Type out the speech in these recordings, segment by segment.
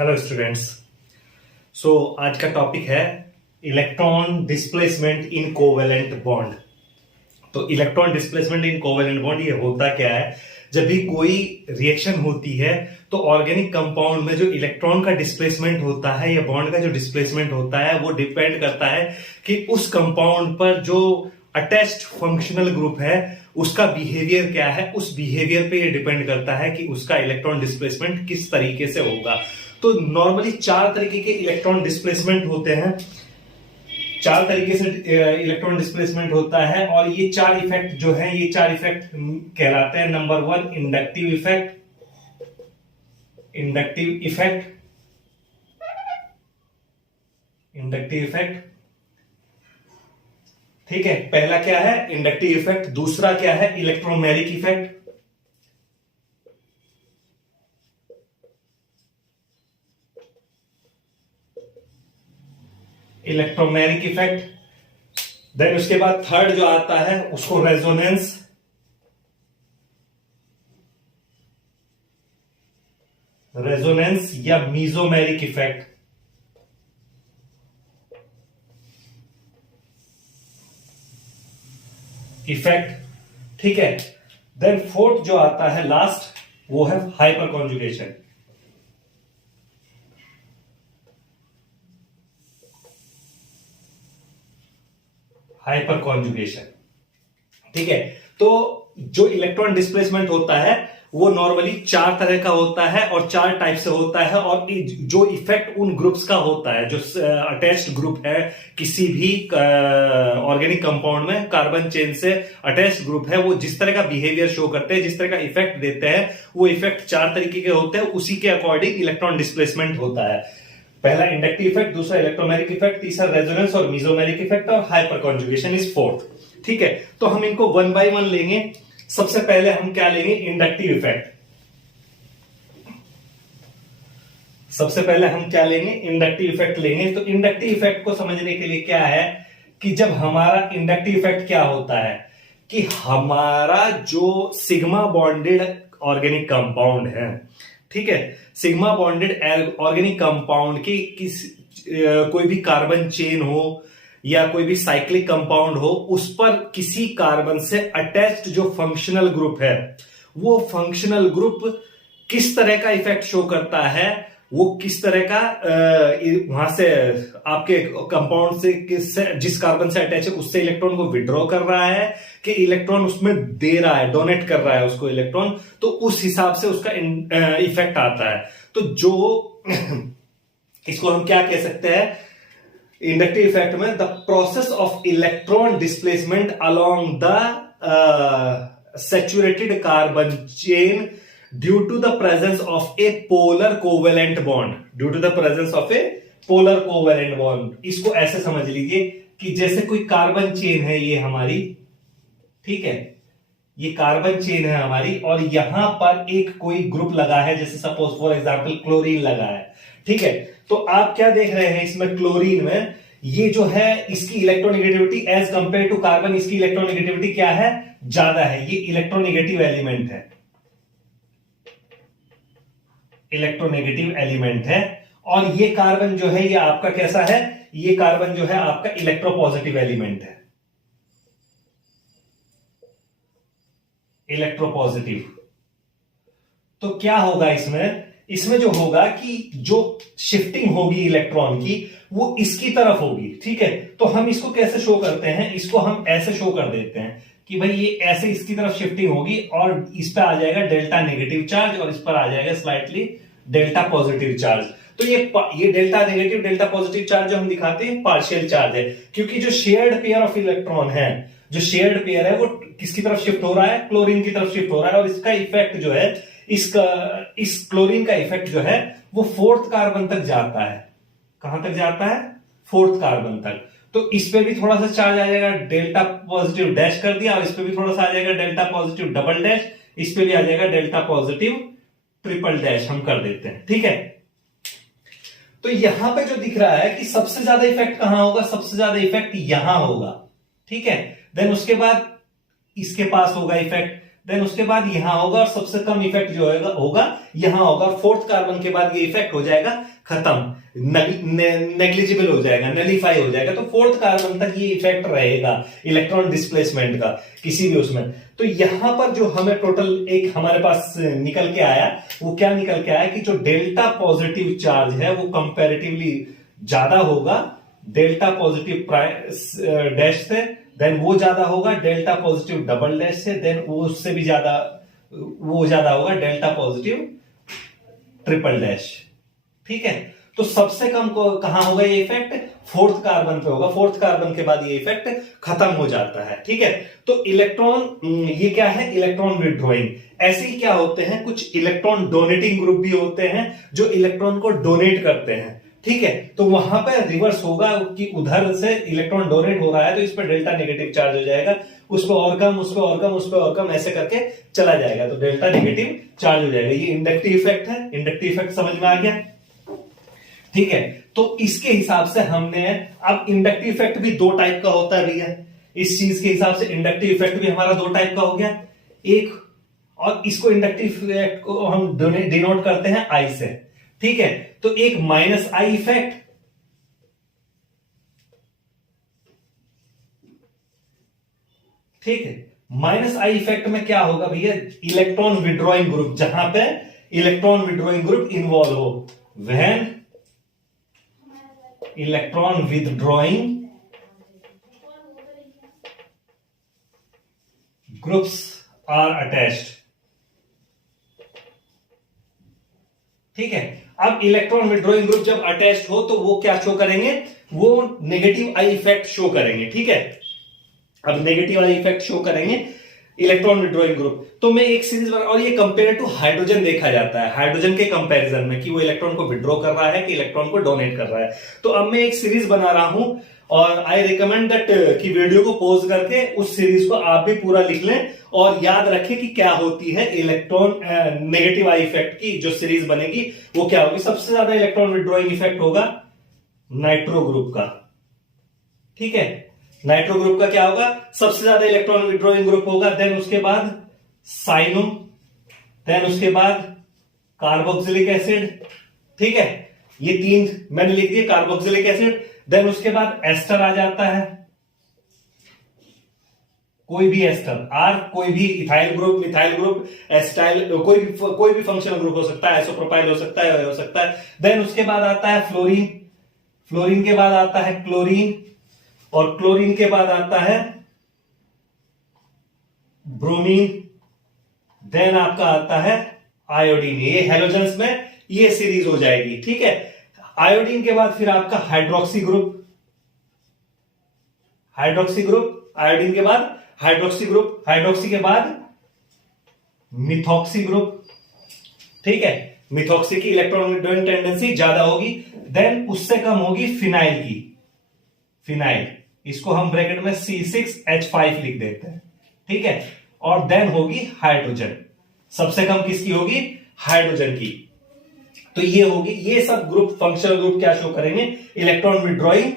Hello students. सो आज का topic है electron displacement in covalent bond. तो electron displacement in covalent bond ये होता क्या है? जब भी कोई रिएक्शन होती है तो ऑर्गेनिक कंपाउंड में जो इलेक्ट्रॉन का डिस्प्लेसमेंट होता है या बॉन्ड का जो डिस्प्लेसमेंट होता है वो डिपेंड करता है कि उस कंपाउंड पर जो अटैच्ड फंक्शनल ग्रुप है उसका बिहेवियर क्या है। उस बिहेवियर पे ये डिपेंड करता है कि उसका इलेक्ट्रॉन डिस्प्लेसमेंट किस तरीके से होगा। तो नॉर्मली 4 तरीके के इलेक्ट्रॉन डिस्प्लेसमेंट होते हैं। 4 तरीके से इलेक्ट्रॉन डिस्प्लेसमेंट होता है और ये 4 इफेक्ट जो है ये 4 इफेक्ट कहलाते हैं। Number 1 inductive effect, inductive effect, inductive effect. ठीक है, पहला क्या है? Inductive effect. दूसरा क्या है? Electromeric effect. Electromeric effect. Then उसके बाद थर्ड जो आता है उसको रेजोनेंस, रेजोनेंस या मीजोमेरिक इफेक्ट। इफेक्ट ठीक है। देन फोर्थ जो आता है लास्ट वो है हाइपर कॉन्जुगेशन। हाइपर कॉन्जुगेशन ठीक है। तो जो इलेक्ट्रॉन डिस्प्लेसमेंट होता है वो नॉर्मली 4 तरह का होता है और 4 टाइप से होता है। और जो इफेक्ट उन ग्रुप्स का होता है, जो अटैच्ड ग्रुप है किसी भी ऑर्गेनिक कंपाउंड में, कार्बन चेन से अटैच्ड ग्रुप है, वो जिस तरह का बिहेवियर शो करते हैं, जिस तरह का इफेक्ट देते हैं, वो इफेक्ट 4 तरीके के होते हैं। उसी के अकॉर्डिंग इलेक्ट्रॉन डिस्प्लेसमेंट होता है। पहला इंडक्टिव इफेक्ट, दूसरा इलेक्ट्रोमेरिक इफेक्ट, तीसरा रेजोनेंस और मीजोमेरिक इफेक्ट और हाइपर कॉन्जुगेशन इज फोर्थ। ठीक है, तो हम इनको 1 बाय 1 लेंगे। सबसे पहले हम क्या लेंगे? Inductive effect. सबसे पहले हम क्या लेंगे? इंडक्टिव इफेक्ट लेंगे। तो इंडक्टिव इफेक्ट को समझने के लिए क्या है कि जब हमारा इंडक्टिव इफेक्ट क्या होता है कि हमारा जो सिग्मा बॉन्डेड ऑर्गेनिक कंपाउंड है, ठीक है, सिग्मा बॉन्डेड ऑर्गेनिक कंपाउंड की कोई भी कार्बन चेन हो या कोई भी साइक्लिक कंपाउंड हो, उस पर किसी कार्बन से अटैच्ड जो फंक्शनल ग्रुप है वो फंक्शनल ग्रुप किस तरह का इफेक्ट शो करता है, वो किस तरह का वहां से आपके कंपाउंड से जिस कार्बन से अटैच है उससे इलेक्ट्रॉन को विड्रॉ कर रहा है कि इलेक्ट्रॉन उसमें दे रहा है, डोनेट कर रहा है उसको इलेक्ट्रॉन, तो उस हिसाब से उसका इफेक्ट आता है। तो जो इसको हम क्या कह सकते हैं इंडक्टिव इफेक्ट में? The process of electron displacement along the saturated carbon chain due to the presence of a polar covalent bond. Due to the presence of a polar covalent bond. इसको ऐसे समझ लीजिए कि जैसे कोई कार्बन चेन है ये हमारी, ठीक है, ये कार्बन चेन है हमारी और यहां पर एक कोई ग्रुप लगा है, जैसे सपोज फॉर एग्जांपल क्लोरीन लगा है, ठीक है। तो आप क्या देख रहे हैं इसमें? क्लोरीन में ये जो है इसकी electronegativity as compare to carbon, इसकी इलेक्ट्रोनेगेटिविटी क्या है? ज्यादा है। ये इलेक्ट्रोनेगेटिव एलिमेंट है, इलेक्ट्रोनेगेटिव एलिमेंट है। और ये कार्बन जो है ये आपका कैसा है? ये कार्बन जो है आपका इलेक्ट्रोपॉजिटिव एलिमेंट है, इलेक्ट्रोपॉजिटिव। तो क्या होगा इसमें? इसमें जो होगा कि जो शिफ्टिंग होगी इलेक्ट्रॉन की वो इसकी तरफ होगी, ठीक है। तो हम इसको कैसे शो करते हैं? इसको हम ऐसे शो कर देते हैं कि भाई ये ऐसे इसकी तरफ शिफ्टिंग होगी और इस पर आ जाएगा डेल्टा नेगेटिव चार्ज और इस पर आ जाएगा स्लाइटली डेल्टा पॉजिटिव चार्ज। तो ये delta negative delta positive charge जो हम दिखाते हैं पार्शियल चार्ज है, क्योंकि जो शेयर्ड पेयर ऑफ इलेक्ट्रॉन है, जो शेयर्ड पेयर है वो किसकी तरफ शिफ्ट हो रहा है? क्लोरीन की तरफ शिफ्ट हो रहा है। और इसका इफेक्ट जो है इस क्लोरीन का इफेक्ट जो है वो 4th कार्बन तक जाता है। कहां तक जाता है? 4th कार्बन तक। तो इस पे भी थोड़ा सा चार्ज आ जाएगा, डेल्टा पॉजिटिव डैश कर दिया, और इस पे भी थोड़ा सा आ जाएगा डेल्टा पॉजिटिव डबल डैश, इस पे भी आ जाएगा डेल्टा पॉजिटिव ट्रिपल डैश, हम कर देते हैं, ठीक है। तो यहां पे जो दिख रहा है कि सबसे ज्यादा इफेक्ट कहां होगा? सबसे ज्यादा इफेक्ट यहां होगा, ठीक है। देन उसके बाद इसके पास होगा इफेक्ट, देन उसके बाद यहां होगा और सबसे कम इफेक्ट जो होगा यहां होगा। फोर्थ कार्बन के बाद ये इफेक्ट हो जाएगा खत्म, नेग्लिजिबल हो जाएगा, नलीफाई हो जाएगा। तो फोर्थ कार्बन तक ये इफेक्ट रहेगा इलेक्ट्रॉन डिस्प्लेसमेंट का किसी भी उसमें। तो यहां पर जो हमें टोटल एक हमारे पास निकल के आया, वो क्या निकल के आया कि जो डेल्टा पॉजिटिव चार्ज है वो कंपैरेटिवली ज्यादा होगा डेल्टा पॉजिटिव डैश से, देन वो ज्यादा होगा डेल्टा पॉजिटिव डबल डैश से, देन वो उससे भी ज्यादा वो ज्यादा होगा डेल्टा पॉजिटिव ट्रिपल डैश। ठीक है, तो सबसे कम कहां होगा ये इफेक्ट? फोर्थ कार्बन पे होगा। फोर्थ कार्बन के बाद ये इफेक्ट खत्म हो जाता है। ठीक है, तो इलेक्ट्रॉन ये क्या है? Electron withdrawing. ऐसे ही क्या होते हैं, कुछ इलेक्ट्रॉन डोनेटिंग ग्रुप भी होते हैं जो इलेक्ट्रॉन को डोनेट करते हैं। ठीक है, तो वहां पर रिवर्स होगा कि उधर से इलेक्ट्रॉन डोनेट हो रहा है तो इस पर डेल्टा नेगेटिव चार्ज हो जाएगा, उस पर और कम, उस पर और कम, उस पर और कम, ऐसे करके चला जाएगा तो डेल्टा नेगेटिव चार्ज हो जाएगा। ये इंडक्टिव इफेक्ट है। इंडक्टिव इफेक्ट समझ में आ गया? ठीक है, तो इसके हिसाब से हमने अब इंडक्टिव इफेक्ट भी दो टाइप का होता है भैया। इस चीज के हिसाब से इंडक्टिव इफेक्ट भी हमारा दो टाइप का हो गया। एक, और इसको इंडक्टिव इफेक्ट को हम डिनोट करते हैं आई से। ठीक है, तो एक माइनस आई इफेक्ट, ठीक है, माइनस आई इफेक्ट में क्या होगा भैया? इलेक्ट्रॉन विड्रॉइंग ग्रुप, जहां पे इलेक्ट्रॉन विड्रॉइंग ग्रुप इन्वॉल्व हो, when electron withdrawing groups are attached. ठीक है, अब इलेक्ट्रॉन विड्रॉइंग ग्रुप जब अटैच्ड हो तो वो क्या शो करेंगे? वो नेगेटिव आई इफेक्ट शो करेंगे। ठीक है, अब नेगेटिव आई इफेक्ट शो करेंगे इलेक्ट्रॉन विड्रॉइंग ग्रुप। तो मैं एक सीरीज बना, और ये कंपेयर टू हाइड्रोजन देखा जाता है, हाइड्रोजन के कंपैरिजन में कि वो इलेक्ट्रॉन को विड्रॉ कर रहा है कि इलेक्ट्रॉन को डोनेट कर रहा है। तो अब मैं एक सीरीज बना रहा हूं और आई रिकमेंड दैट कि वीडियो को पॉज करके उस सीरीज को आप भी पूरा लिख लें और याद रखें कि क्या होती है इलेक्ट्रॉन नेगेटिव आई इफेक्ट की जो सीरीज बनेगी वो क्या होगी। सबसे ज्यादा इलेक्ट्रॉन विड्रॉइंग इफेक्ट होगा नाइट्रो ग्रुप का। ठीक है, नाइट्रो ग्रुप का क्या होगा? सबसे ज्यादा इलेक्ट्रॉन विड्रॉइंग ग्रुप होगा। देन उसके बाद साइनुम, देन उसके बाद कार्बोक्सिलिक एसिड। ठीक है, ये तीन मैंने लिख दिए, कार्बोक्सिलिक एसिड। देन उसके बाद एस्टर आ जाता है, कोई भी एस्टर, आर कोई भी ethyl group, methyl group, acetyl, कोई भी फंक्शनल ग्रुप हो सकता है, आइसोप्रोपाइल हो सकता है। देन उसके बाद आता है फ्लोरीन, फ्लोरीन के बाद आता है क्लोरीन, और क्लोरीन के बाद आता है ब्रोमीन, देन आपका आता है आयोडीन। ये हैलोजेंस में ये सीरीज हो जाएगी। ठीक है, आयोडीन के बाद फिर आपका hydroxy group, hydroxy group, iodine के बाद हाइड्रोक्सी ग्रुप, हाइड्रोक्सी के बाद मिथॉक्सी ग्रुप। ठीक है, मिथॉक्सी की इलेक्ट्रॉन विड्रॉइंग टेंडेंसी ज्यादा होगी। देन उससे कम होगी फिनाइल की, फिनाइल, इसको हम ब्रैकेट में C6H5 लिख देते हैं। ठीक है, और देन होगी हाइड्रोजन, सबसे कम किसकी होगी? हाइड्रोजन की। तो ये होगी, ये सब ग्रुप फंक्शनल ग्रुप क्या शो करेंगे? इलेक्ट्रॉन विड्रॉइंग,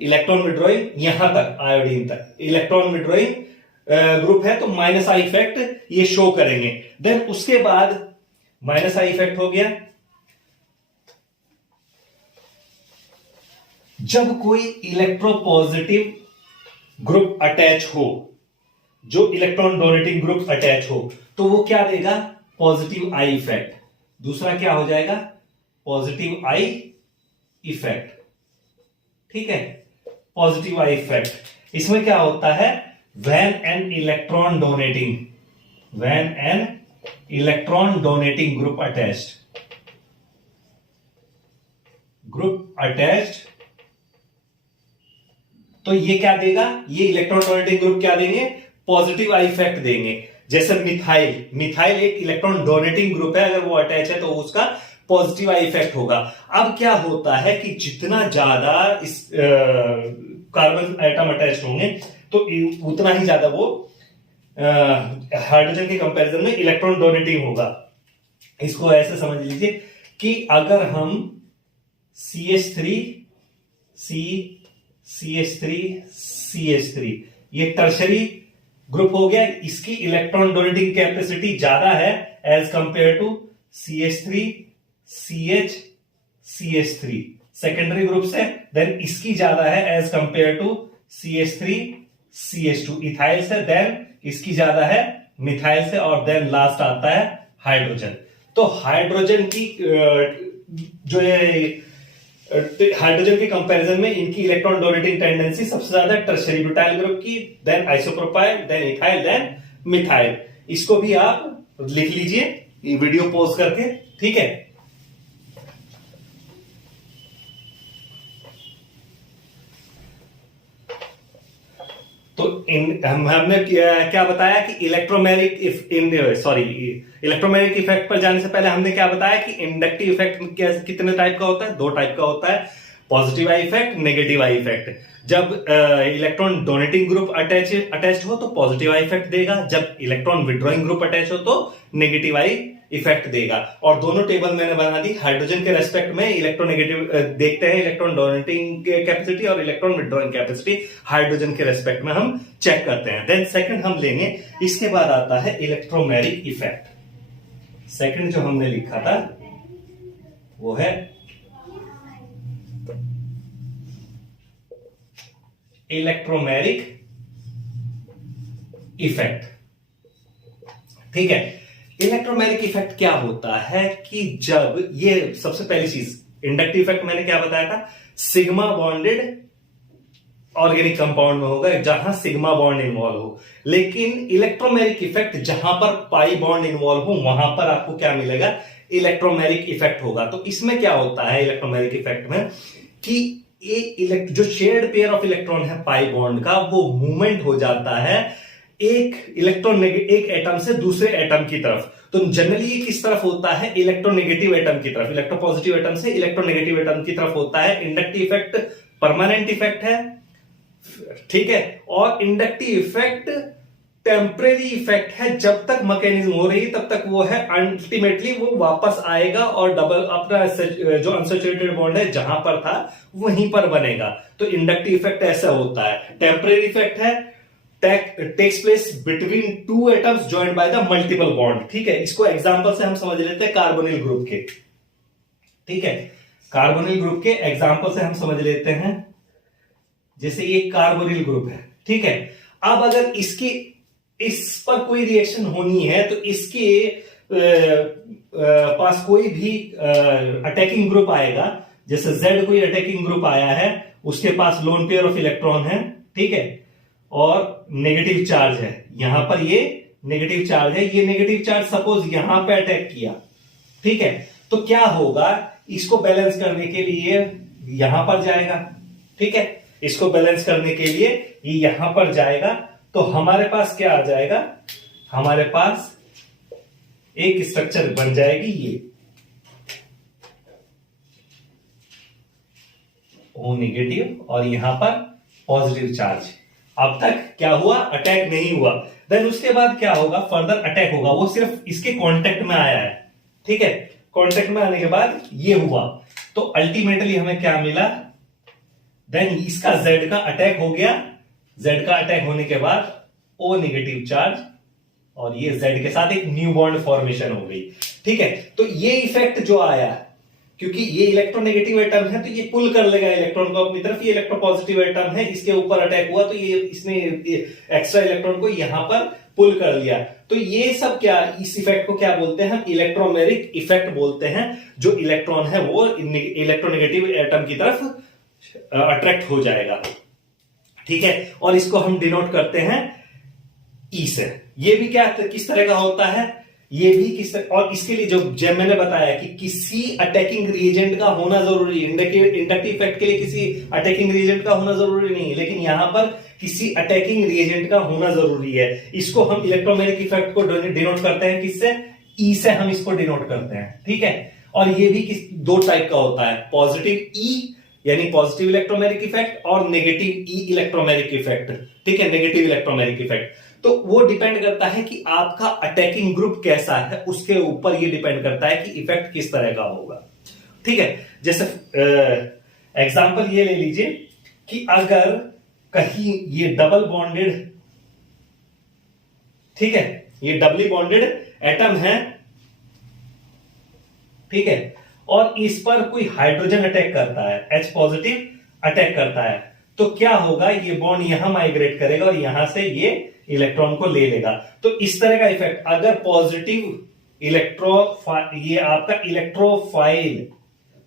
इलेक्ट्रॉन विड्रॉइंग यहां तक, आयोडीन तक इलेक्ट्रॉन विड्रॉइंग ग्रुप है तो माइनस आई इफेक्ट ये शो करेंगे। देन उसके बाद माइनस आई इफेक्ट हो गया जब कोई इलेक्ट्रोपॉजिटिव ग्रुप अटैच हो, जो इलेक्ट्रॉन डोनेटिंग ग्रुप अटैच हो, तो वो क्या देगा? Positive I effect. दूसरा क्या हो जाएगा? Positive I effect. ठीक है, पॉजिटिव आई इफेक्ट। इसमें क्या होता है? When an electron donating, when an electron donating group attached, group attached, तो ये क्या देगा? ये इलेक्ट्रॉन डोनेटिंग ग्रुप क्या देंगे? पॉजिटिव आई इफेक्ट देंगे। जैसे मिथाइल, मिथाइल एक इलेक्ट्रॉन डोनेटिंग ग्रुप है, अगर वो अटैच है तो उसका पॉजिटिव आई इफेक्ट होगा। अब क्या होता है कि जितना ज्यादा इस कार्बन एटम अटैच होंगे तो उतना ही ज्यादा वो हाइड्रोजन के कंपैरिजन में इलेक्ट्रॉन डोनेटिंग होगा। इसको ऐसे समझ लीजिए कि अगर हम CH3 CH3 CH3 ये टर्शरी ग्रुप हो गया, इसकी इलेक्ट्रॉन डोनेटिंग कैपेसिटी ज्यादा है as compare to CH3 CH CH3 secondary group से, देन इसकी ज्यादा है as compare to CH3 CH2 ethyl से, देन इसकी ज्यादा है मिथाइल से, और देन लास्ट आता है हाइड्रोजन। तो हाइड्रोजन की जो है हाइड्रोजन के कंपैरिजन में इनकी इलेक्ट्रॉन डोनेटिंग टेंडेंसी सबसे ज्यादा टर्शियरी ब्यूटाइल ग्रुप की, then isopropyl, then ethyl, then methyl. इसको भी आप लिख लीजिए वीडियो पॉज करके, ठीक है। तो हमने क्या बताया कि इलेक्ट्रोमैग्नेटिक इफेक्ट पर जाने से पहले हमने क्या बताया कि इंडक्टिव इफेक्ट कितने टाइप का होता है, दो टाइप का होता है, positive I effect, negative I effect. जब इलेक्ट्रॉन डोनेटिंग ग्रुप अटैच हो तो पॉजिटिव आई इफेक्ट देगा, जब इलेक्ट्रॉन विड्रॉइंग ग्रुप अटैच हो तो नेगेटिव आई इफेक्ट देगा। और दोनों टेबल मैंने बना दी, हाइड्रोजन के रेस्पेक्ट में इलेक्ट्रोनेगेटिव देखते हैं, इलेक्ट्रॉन डोनेटिंग कैपेसिटी और इलेक्ट्रॉन विड्रॉइंग कैपेसिटी हाइड्रोजन के रेस्पेक्ट में हम चेक करते हैं। देन सेकंड हम लेंगे, इसके बाद आता है इलेक्ट्रोमैग्नेटिक इफेक्ट। सेकंड जो हमने लिखा था वो है इलेक्ट्रोमैग्नेटिक इफेक्ट, ठीक है। इलेक्ट्रोमैग्नेटिक इफेक्ट क्या होता है कि जब ये सबसे पहली चीज इंडक्टिव इफेक्ट मैंने क्या बताया था, सिग्मा बॉन्डेड ऑर्गेनिक कंपाउंड में होगा जहां सिग्मा बॉन्ड इन्वॉल्व हो, लेकिन इलेक्ट्रोमैग्नेटिक इफेक्ट जहां पर पाई बॉन्ड इन्वॉल्व हो वहां पर आपको क्या मिलेगा, इलेक्ट्रोमैग्नेटिक इफेक्ट होगा। तो इसमें क्या होता है इलेक्ट्रोमैग्नेटिक इफेक्ट में कि जो शेयर्ड पेयर ऑफ इलेक्ट्रॉन है पाई बॉन्ड का, वो मूवमेंट हो जाता है एक इलेक्ट्रॉन एक एटम से दूसरे एटम की तरफ। तो जनरली ये किस तरफ होता है, इलेक्ट्रोनेगेटिव एटम की तरफ, इलेक्ट्रोपॉजिटिव एटम से इलेक्ट्रोनेगेटिव एटम की तरफ होता है। इंडक्टिव इफेक्ट परमानेंट इफेक्ट है, ठीक है, और इंडक्टिव इफेक्ट टेम्परेरी इफेक्ट है, जब तक मैकेनिज्म हो रही तब तक वो है, अल्टीमेटली वो वापस आएगा और डबल अपना जो अनसैचुरेटेड बॉन्ड है जहां पर था वहीं पर बनेगा। तो इंडक्टिव इफेक्ट ऐसा होता है। टेम्परेरी इफेक्ट है, takes place between two atoms joined by the multiple bond, ठीक है। इसको एग्जांपल से हम समझ लेते हैं कार्बोनिल ग्रुप के, ठीक है। कार्बोनिल ग्रुप के एग्जांपल से हम समझ लेते हैं, जैसे ये कार्बोनिल ग्रुप है, ठीक है। अब अगर इस पर कोई रिएक्शन होनी है तो इसके पास कोई भी अटैकिंग ग्रुप आएगा, जैसे Z कोई अटैकिंग ग्रुप आया है, उसके पास लोन पेयर ऑफ इलेक्ट्रॉन है, ठीक है, और नेगेटिव चार्ज है, यहां पर ये नेगेटिव चार्ज है, ये नेगेटिव चार्ज सपोज यहां पे अटैक किया, ठीक है। तो क्या होगा, इसको बैलेंस करने के लिए यहां पर जाएगा, ठीक है, इसको बैलेंस करने के लिए ये यहां पर जाएगा। तो हमारे पास क्या आ जाएगा, हमारे पास एक स्ट्रक्चर बन जाएगी ये O नेगेटिव और यहां पर पॉजिटिव चार्ज। अब तक क्या हुआ, अटैक नहीं हुआ। देन उसके बाद क्या होगा, फर्दर अटैक होगा, वो सिर्फ इसके कांटेक्ट में आया है, ठीक है। कांटेक्ट में आने के बाद ये हुआ, तो अल्टीमेटली हमें क्या मिला, देन इसका Z का अटैक हो गया, Z का अटैक होने के बाद O नेगेटिव चार्ज और ये Z के साथ एक न्यू बॉन्ड फॉर्मेशन हो गई, ठीक है। तो ये इफेक्ट जो आया, क्योंकि ये इलेक्ट्रोनेगेटिव एटम है तो ये पुल कर लेगा इलेक्ट्रॉन को अपनी तरफ, ये इलेक्ट्रोपॉजिटिव एटम है, इसके ऊपर अटैक हुआ तो ये इसने एक्स्ट्रा इलेक्ट्रॉन को यहां पर पुल कर लिया। तो ये सब क्या, इस इफेक्ट को क्या बोलते हैं हम, इलेक्ट्रोमैग्नेटिक इफेक्ट बोलते हैं। जो इलेक्ट्रॉन है वो इलेक्ट्रोनेगेटिव एटम की तरफ अट्रैक्ट हो जाएगा, ठीक है। और इसको हम डिनोट करते हैं ई से। ये भी क्या किस तरह का होता है, ये भी किस तरह, और इसके लिए जो मैंने बताया कि किसी अटैकिंग रिएजेंट का होना जरूरी है, इंडक्टिव इफेक्ट के लिए किसी अटैकिंग रिएजेंट का होना जरूरी नहीं है, लेकिन यहां पर किसी अटैकिंग रिएजेंट का होना जरूरी है। इसको हम इलेक्ट्रोमैग्नेटिक इफेक्ट को डिनोट करते हैं किससे, ई से हम इसको डिनोट करते हैं, ठीक है। और ये भी दो टाइप का होता है, पॉजिटिव ई यानी पॉजिटिव इलेक्ट्रोमैग्नेटिक इफेक्ट और नेगेटिव ई इलेक्ट्रोमैग्नेटिक इफेक्ट, ठीक है, नेगेटिव इलेक्ट्रोमैग्नेटिक इफेक्ट। तो वो डिपेंड करता है कि आपका अटैकिंग ग्रुप कैसा है, उसके ऊपर ये डिपेंड करता है कि इफेक्ट किस तरह का होगा, ठीक है। जैसे एग्जांपल ये ले लीजिए कि अगर कहीं ये डबल बॉन्डेड ठीक है, ये डबली बॉन्डेड एटम है, ठीक है, और इस पर कोई हाइड्रोजन अटैक करता है, H पॉजिटिव अटैक करता है, तो क्या होगा, ये बॉन्ड यहां माइग्रेट करेगा और यहां से ये इलेक्ट्रॉन को ले लेगा। तो इस तरह का इफेक्ट, अगर पॉजिटिव ये आपका इलेक्ट्रोफाइल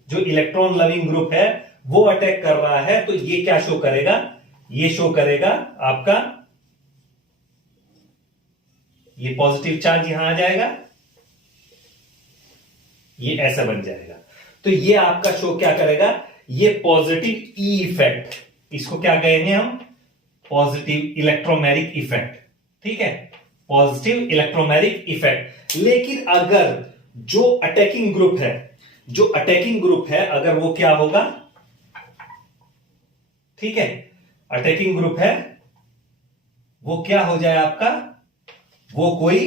जो इलेक्ट्रॉन लविंग ग्रुप है वो अटैक कर रहा है, तो ये क्या शो करेगा, ये शो करेगा आपका, ये पॉजिटिव चार्ज यहां आ जाएगा, ये ऐसा बन जाएगा। तो ये आपका शो क्या करेगा, ये पॉजिटिव ई इफेक्ट, इसको क्या कहेंगे हम, पॉजिटिव इलेक्ट्रोमैरिक इफेक्ट, ठीक है, पॉजिटिव इलेक्ट्रोमैरिक इफेक्ट। लेकिन अगर जो अटैकिंग ग्रुप है, जो अटैकिंग ग्रुप है अगर वो क्या होगा, ठीक है, अटैकिंग ग्रुप है वो क्या हो जाए आपका, वो कोई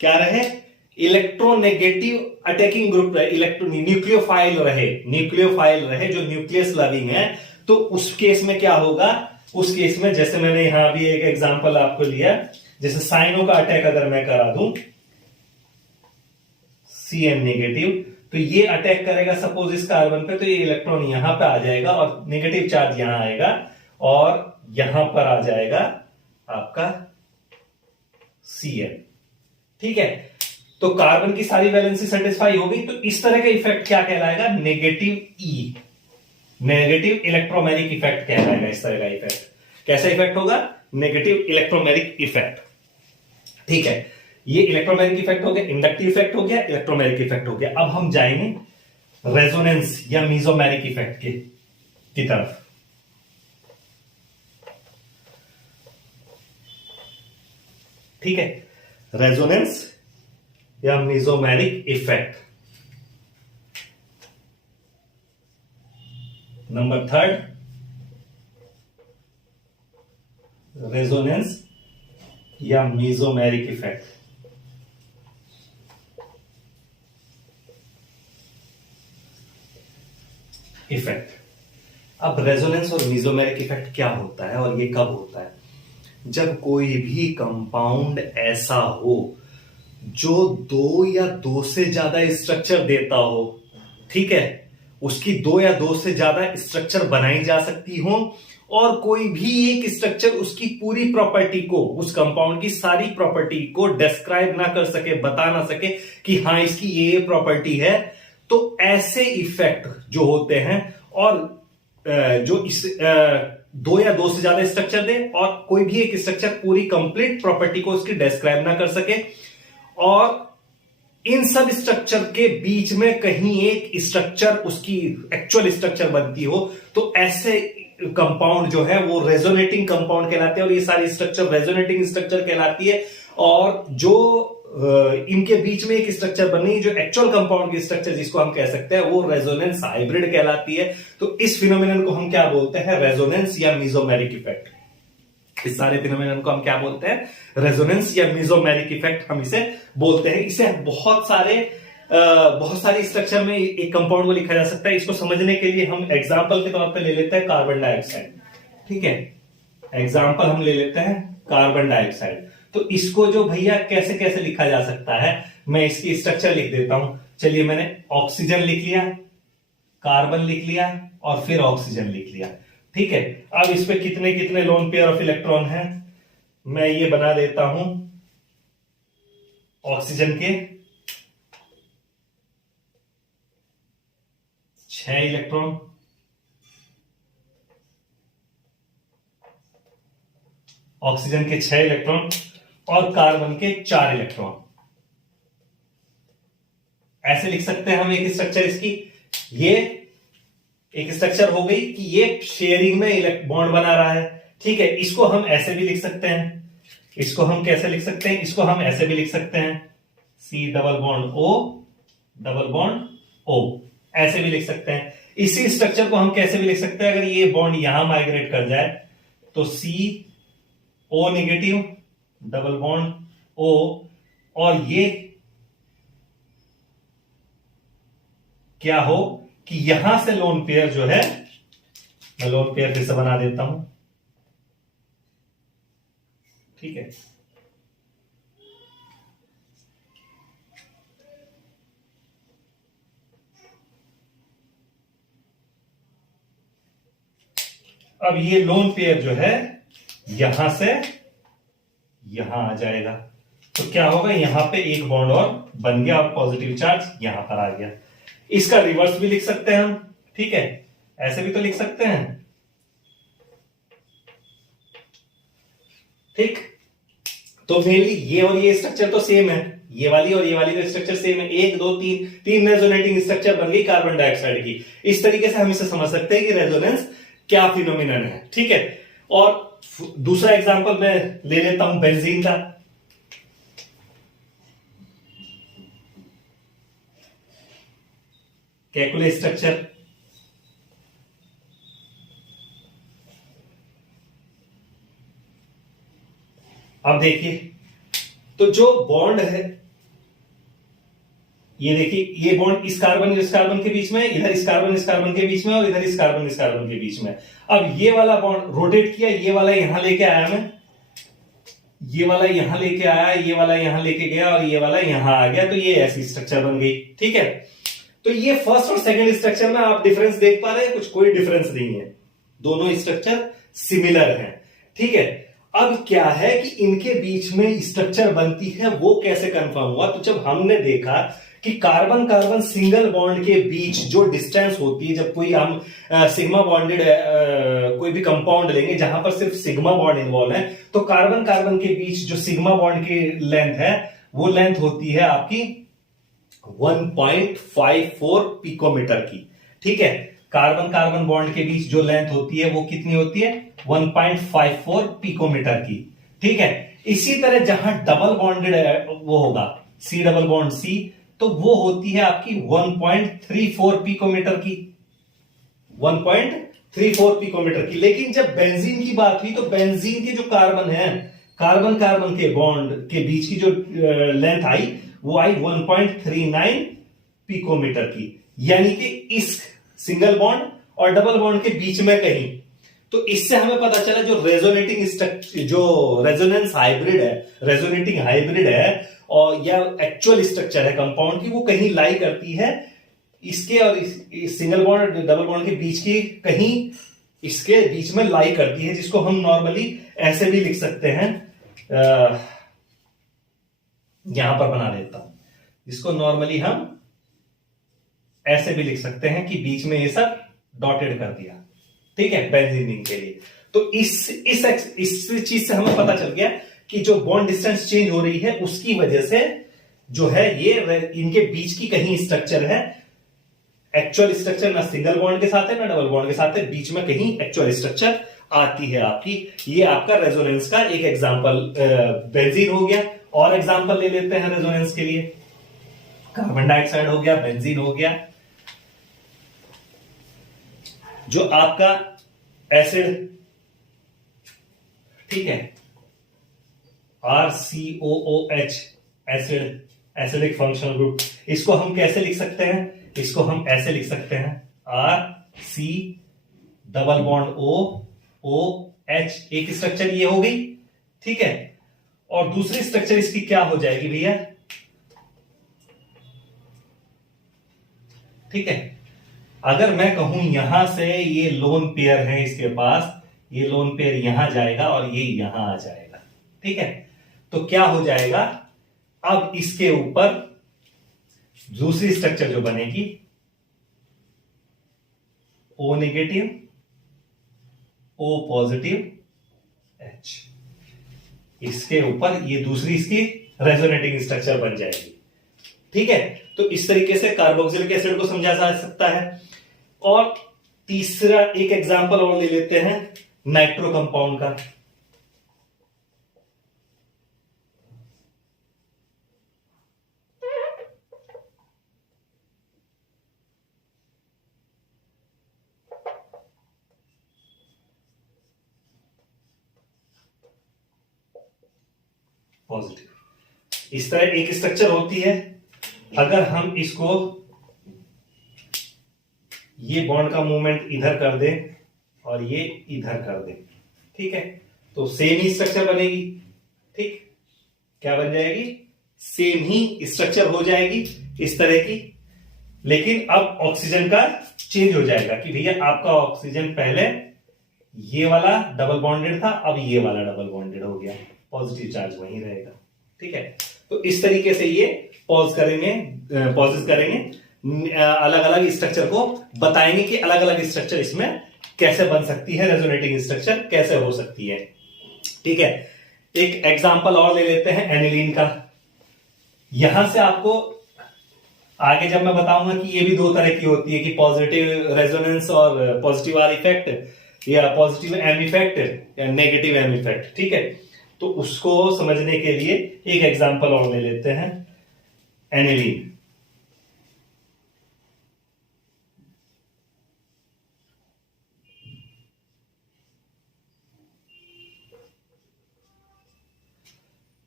क्या रहे, इलेक्ट्रोनेगेटिव अटैकिंग ग्रुप रहे, न्यूक्लियोफाइल रहे जो न्यूक्लियस लविंग है। तो उस केस में क्या होगा, उस केस में जैसे मैंने यहां भी एक एग्जांपल आपको लिया, जैसे साइनो का अटैक अगर मैं करा दूं Cn नेगेटिव, तो ये अटैक करेगा सपोज इस कार्बन पे, तो ये इलेक्ट्रॉन यहां पे आ जाएगा और नेगेटिव चार्ज यहां आएगा और यहां पर आ जाएगा आपका Cn, ठीक है। तो कार्बन की सारी वैलेंसी सेटिस्फाई हो गई। तो इस तरह का इफेक्ट क्या कहलाएगा, negative E, negative electromeric effect कहलाएगा। इस तरह का इफेक्ट कैसा इफेक्ट होगा, नेगेटिव इलेक्ट्रोमैरिक इफेक्ट, ठीक है। ये इलेक्ट्रोमैरिक इफेक्ट हो गया, इंडक्टिव इफेक्ट हो गया, इलेक्ट्रोमैरिक इफेक्ट हो गया। अब हम जाएंगे रेजोनेंस या मीजोमैरिक इफेक्ट की तरफ। ठीक है, रेजोनेंस या मीजोमैरिक इफेक्ट। नंबर थर्ड, रेजोनेंस या मीजोमैरिक इफेक्ट। अब रेजोनेंस और मीजोमैरिक इफेक्ट क्या होता है और ये कब होता है, जब कोई भी कंपाउंड ऐसा हो जो दो या दो से ज्यादा स्ट्रक्चर देता हो, ठीक है, उसकी दो या दो से ज्यादा स्ट्रक्चर बनाई जा सकती हो और कोई भी एक स्ट्रक्चर उसकी पूरी प्रॉपर्टी को, उस कंपाउंड की सारी प्रॉपर्टी को डिस्क्राइब ना कर सके, बता ना सके कि हाँ इसकी ये प्रॉपर्टी है। तो ऐसे इफेक्ट जो होते हैं और जो इस दो या दो से ज्यादा स्ट्रक्चर दे और कोई भी एक स्ट्रक्चर पूरी कंप्लीट प्रॉपर्टी को उसकी डिस्क्राइब ना कर सके और इन सब स्ट्रक्चर के बीच में कहीं एक स्ट्रक्चर उसकी एक्चुअल स्ट्रक्चर बनती हो, तो ऐसे कंपाउंड जो है वो रेजोनेटिंग कंपाउंड कहलाते हैं और ये सारी स्ट्रक्चर रेजोनेटिंग स्ट्रक्चर कहलाती है। और जो इनके बीच में एक स्ट्रक्चर बनी जो एक्चुअल कंपाउंड की स्ट्रक्चर जिसको हम कह सकते हैं वो रेजोनेंस हाइब्रिड कहलाती है। तो इस फिनोमिनन को हम क्या बोलते हैं, रेजोनेंस या मीजोमैरिक इफेक्ट। इस सारे फिनोमिनन को हम क्या बोलते हैं, रेजोनेंस या मीजोमैरिक इफेक्ट हम इसे बोलते हैं। इसे बहुत सारी स्ट्रक्चर में एक कंपाउंड को लिखा जा सकता है। इसको समझने के लिए हम एग्जांपल के तौर पे ले लेते हैं कार्बन डाइऑक्साइड, ठीक है, एग्जांपल हम ले लेते हैं कार्बन डाइऑक्साइड। तो इसको जो भैया कैसे कैसे लिखा जा सकता है, मैं इसकी स्ट्रक्चर लिख देता हूं। चलिए, मैंने ऑक्सीजन लिख लिया, कार्बन लिख लिया और फिर ऑक्सीजन लिख लिया, ठीक है। अब इस पे कितने कितने लोन पेयर ऑफ इलेक्ट्रॉन हैं, मैं ये बना देता हूं। ऑक्सीजन के 6 इलेक्ट्रॉन, ऑक्सीजन के 6 इलेक्ट्रॉन और कार्बन के 4 इलेक्ट्रॉन। ऐसे लिख सकते हैं हम एक स्ट्रक्चर इसकी। ये एक स्ट्रक्चर हो गई कि ये शेयरिंग में बॉन्ड बना रहा है, ठीक है। इसको हम ऐसे भी लिख सकते हैं, इसको हम कैसे लिख सकते हैं, इसको हम ऐसे भी लिख सकते हैं, C double bond O double bond O, ऐसे भी लिख सकते हैं। इसी स्ट्रक्चर को हम कैसे भी लिख सकते हैं, अगर ये बॉन्ड यहां माइग्रेट कर जाए तो CO negative double bond O, और ये क्या हो कि यहां से लोन पेयर जो है, मैं लोन पेयर फिर से बना देता हूं, ठीक है। अब ये लोन पेयर जो है यहां से यहां आ जाएगा, तो क्या होगा, यहां पे एक बॉन्ड और बन गया और पॉजिटिव चार्ज यहां पर आ गया। इसका रिवर्स भी लिख सकते हैं हम, ठीक है, ऐसे भी तो लिख सकते हैं, ठीक। तो मेनली ये और ये स्ट्रक्चर तो सेम है, ये वाली और ये वाली का स्ट्रक्चर सेम है, एक दो तीन तीन रेजोनेटिंग स्ट्रक्चर बन गई कार्बन डाइऑक्साइड की। इस तरीके से हम इसे समझ सकते हैं कि रेजोनेंस क्या फिनोमिनन है, ठीक है। और दूसरा एग्जांपल मैं ले लेता हूं बेंजीन का। कैलकुलेट स्ट्रक्चर, अब देखिए, तो जो बॉन्ड है ये देखिए, ये बॉन्ड इस कार्बन के बीच में, इधर इस कार्बन के बीच में, और इधर इस कार्बन के बीच में। अब ये वाला बॉन्ड रोटेट किया, ये वाला यहां लेके आया मैं, ये वाला यहां लेके आया, ये वाला यहां लेके गया, और ये वाला यहां आ गया, तो ये ऐसी स्ट्रक्चर बन गई, ठीक है। तो ये फर्स्ट और सेकंड स्ट्रक्चर में आप डिफरेंस देख पा रहे हैं, कुछ कोई डिफरेंस नहीं है, दोनों स्ट्रक्चर सिमिलर हैं, ठीक है। अब क्या है कि इनके बीच में स्ट्रक्चर बनती है, वो कैसे कंफर्म हुआ, तो जब हमने देखा कि कार्बन कार्बन सिंगल बॉन्ड के बीच जो डिस्टेंस होती है, जब कोई हम सिग्मा बॉन्डेड कोई भी कंपाउंड लेंगे जहां पर सिर्फ सिग्मा बॉन्ड इन्वॉल्व है, तो कार्बन कार्बन के बीच जो सिग्मा बॉन्ड की लेंथ है वो लेंथ होती है आपकी 1.54 पिकोमीटर की, ठीक है। कार्बन कार्बन बॉन्ड के बीच जो लेंथ होती है वो कितनी होती है, 1.54 पिकोमीटर की, ठीक है। इसी तरह जहां डबल बॉन्डेड वो होगा सी डबल बॉन्ड सी, तो वो होती है आपकी 1.34 पिकोमीटर की, 1.34 पिकोमीटर की। लेकिन जब बेंजीन की बात हुई तो बेंजीन के जो कार्बन है, कार्बन कार्बन के बॉन्ड के बीच की जो लेंथ आई वो आई 1.39 पिकोमीटर की, यानी कि इस सिंगल बॉन्ड और डबल बॉन्ड के बीच में कहीं। तो इससे हमें पता चला जो रेजोनेटिंग स्ट्रक्चर, जो रेजोनेंस हाइब्रिड है, रेजोनेटिंग हाइब्रिड है, और या एक्चुअल स्ट्रक्चर है कंपाउंड की, वो कहीं लाई करती है इसके और इस सिंगल बॉन्ड और डबल बॉन्ड के बीच की, कहीं इसके बीच में लाई करती है, जिसको हम नॉर्मली ऐसे भी लिख सकते हैं, यहां पर बना देता हूं, जिसको नॉर्मली हम ऐसे भी लिख सकते हैं कि बीच में ये सब डॉटेड कर दिया, ठीक है, बेंजीन के लिए। तो इस चीज से हमें पता चल गया कि जो बॉन्ड डिस्टेंस चेंज हो रही है उसकी वजह से जो है ये इनके बीच की कहीं स्ट्रक्चर है, एक्चुअल स्ट्रक्चर ना सिंगल बॉन्ड के साथ है ना डबल बॉन्ड के साथ है, बीच में कहीं एक्चुअल स्ट्रक्चर आती है आपकी। ये आपका रेजोनेंस का एक एग्जांपल बेंजीन हो गया। और एग्जांपल ले लेते हैं रेजोनेंस के लिए, कार्बन डाइऑक्साइड हो गया, बेंजीन हो गया। जो आपका एसिड, ठीक है, RCOOH acid, acidic functional group, इसको हम कैसे लिख सकते हैं, इसको हम ऐसे लिख सकते हैं, RC डबल बॉन्ड OH, एक स्ट्रक्चर ये हो गई, ठीक है। और दूसरी स्ट्रक्चर इसकी क्या हो जाएगी भैया, ठीक है। अगर मैं कहूं यहां से ये लोन पेयर है इसके पास, ये लोन पेयर यहां जाएगा और ये यहां आ जाएगा, ठीक है। तो क्या हो जाएगा, अब इसके ऊपर दूसरी स्ट्रक्चर जो बनेगी O negative O positive H, इसके ऊपर ये दूसरी इसकी रेजोनेटिंग स्ट्रक्चर बन जाएगी, ठीक है। तो इस तरीके से कार्बोक्सिलिक एसिड को समझा जा सकता है। और तीसरा एक एग्जांपल और ले लेते हैं नाइट्रो कंपाउंड का। पॉजिटिव, इस तरह एक स्ट्रक्चर होती है। अगर हम इसको ये बॉन्ड का मूवमेंट इधर कर दें और ये इधर कर दें, ठीक है, तो सेम ही स्ट्रक्चर बनेगी, ठीक, क्या बन जाएगी, सेम ही स्ट्रक्चर हो जाएगी इस तरह की। लेकिन अब ऑक्सीजन का चेंज हो जाएगा कि भैया आपका ऑक्सीजन पहले ये वाला डबल बॉन्डेड था, अब ये वाला डबल बॉन्डेड हो गया, पॉजिटिव चार्ज वहीं रहेगा। ठीक है, तो इस तरीके से ये पॉजेस करेंगे, अलग अलग स्ट्रक्चर को बताएंगे कि अलग अलग स्ट्रक्चर इसमें कैसे बन सकती है, रेजोनेटिंग स्ट्रक्चर कैसे हो सकती है। ठीक है, एक एग्जांपल और ले लेते हैं एनिलीन का। यहां से आपको आगे जब मैं बताऊंगा कि ये भी दो तरह की होती है कि पॉजिटिव रेजोनेंस और पॉजिटिव आर इफेक्ट या पॉजिटिव एम इफेक्ट या नेगेटिव एम इफेक्ट। ठीक है, तो उसको समझने के लिए एक एग्जांपल और ले लेते हैं, एनिलीन।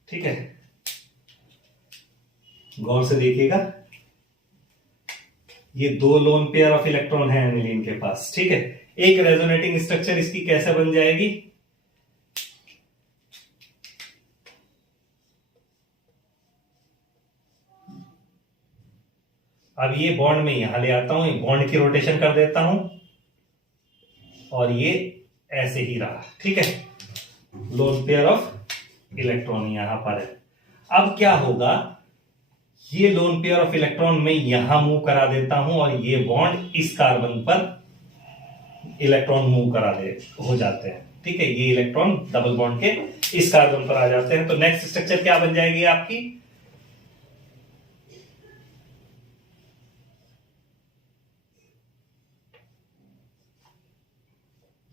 ठीक है, गौर से देखिएगा, ये दो लोन पेयर ऑफ इलेक्ट्रॉन है एनिलीन के पास। ठीक है, एक रेजोनेटिंग स्ट्रक्चर इसकी कैसे बन जाएगी, अब ये बॉन्ड में यहां ले आता हूं, बॉन्ड की रोटेशन कर देता हूं और ये ऐसे ही रहा। ठीक है, लोन पेयर ऑफ इलेक्ट्रॉन यहां पर है। अब क्या होगा, ये लोन पेयर ऑफ इलेक्ट्रॉन में यहां मूव करा देता हूं और ये बॉन्ड इस कार्बन पर इलेक्ट्रॉन मूव करा दे हो जाते हैं। ठीक है, ये इलेक्ट्रॉन डबल बॉन्ड के इस कार्बन पर आ जाते हैं। तो नेक्स्ट स्ट्रक्चर क्या बन जाएगी आपकी,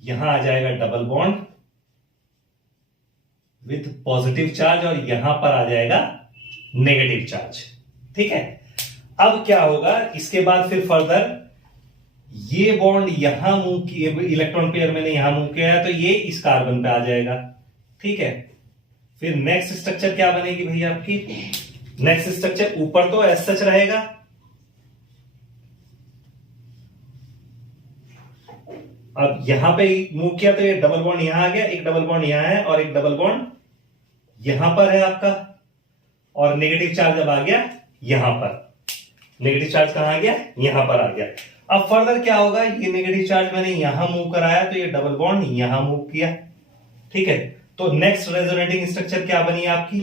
यहां आ जाएगा double bond with positive charge और यहां पर आ जाएगा नेगेटिव चार्ज। ठीक है, अब क्या होगा, इसके बाद फिर फर्दर ये बॉन्ड यहां मूव किए, इलेक्ट्रॉन पेयर मैंने यहां मूव किया है तो ये इस कार्बन पे आ जाएगा। ठीक है, फिर नेक्स्ट स्ट्रक्चर क्या बनेगी भैया आपकी, नेक्स्ट स्ट्रक्चर ऊपर तो एज सच रहेगा, अब यहां पे मूव किया तो ये डबल बॉन्ड यहां आ गया, एक डबल बॉन्ड यहां है और एक डबल बॉन्ड यहां पर है आपका, और नेगेटिव चार्ज अब आ गया यहां पर, नेगेटिव चार्ज कहां आ गया, यहां पर आ गया। अब फर्दर क्या होगा, ये नेगेटिव चार्ज मैंने यहां मूव कराया तो ये डबल बॉन्ड यहां मूव किया। ठीक है, तो नेक्स्ट रेजोनेटिंग स्ट्रक्चर क्या बनी आपकी,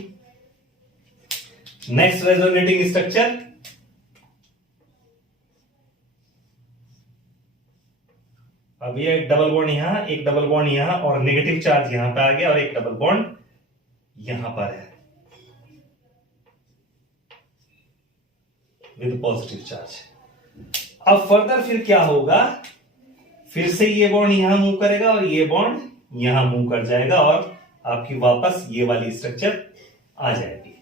नेक्स्ट रेजोनेटिंग स्ट्रक्चर अब ये एक डबल बॉन्ड यहां, एक डबल बॉन्ड यहां और नेगेटिव चार्ज यहां पे आ गया और एक डबल बॉन्ड यहां पर है विद पॉजिटिव चार्ज। अब फर्दर फिर क्या होगा, फिर से ये बॉन्ड यहां मूव करेगा और ये बॉन्ड यहां मूव कर जाएगा और आपकी वापस ये वाली स्ट्रक्चर आ जाएगी।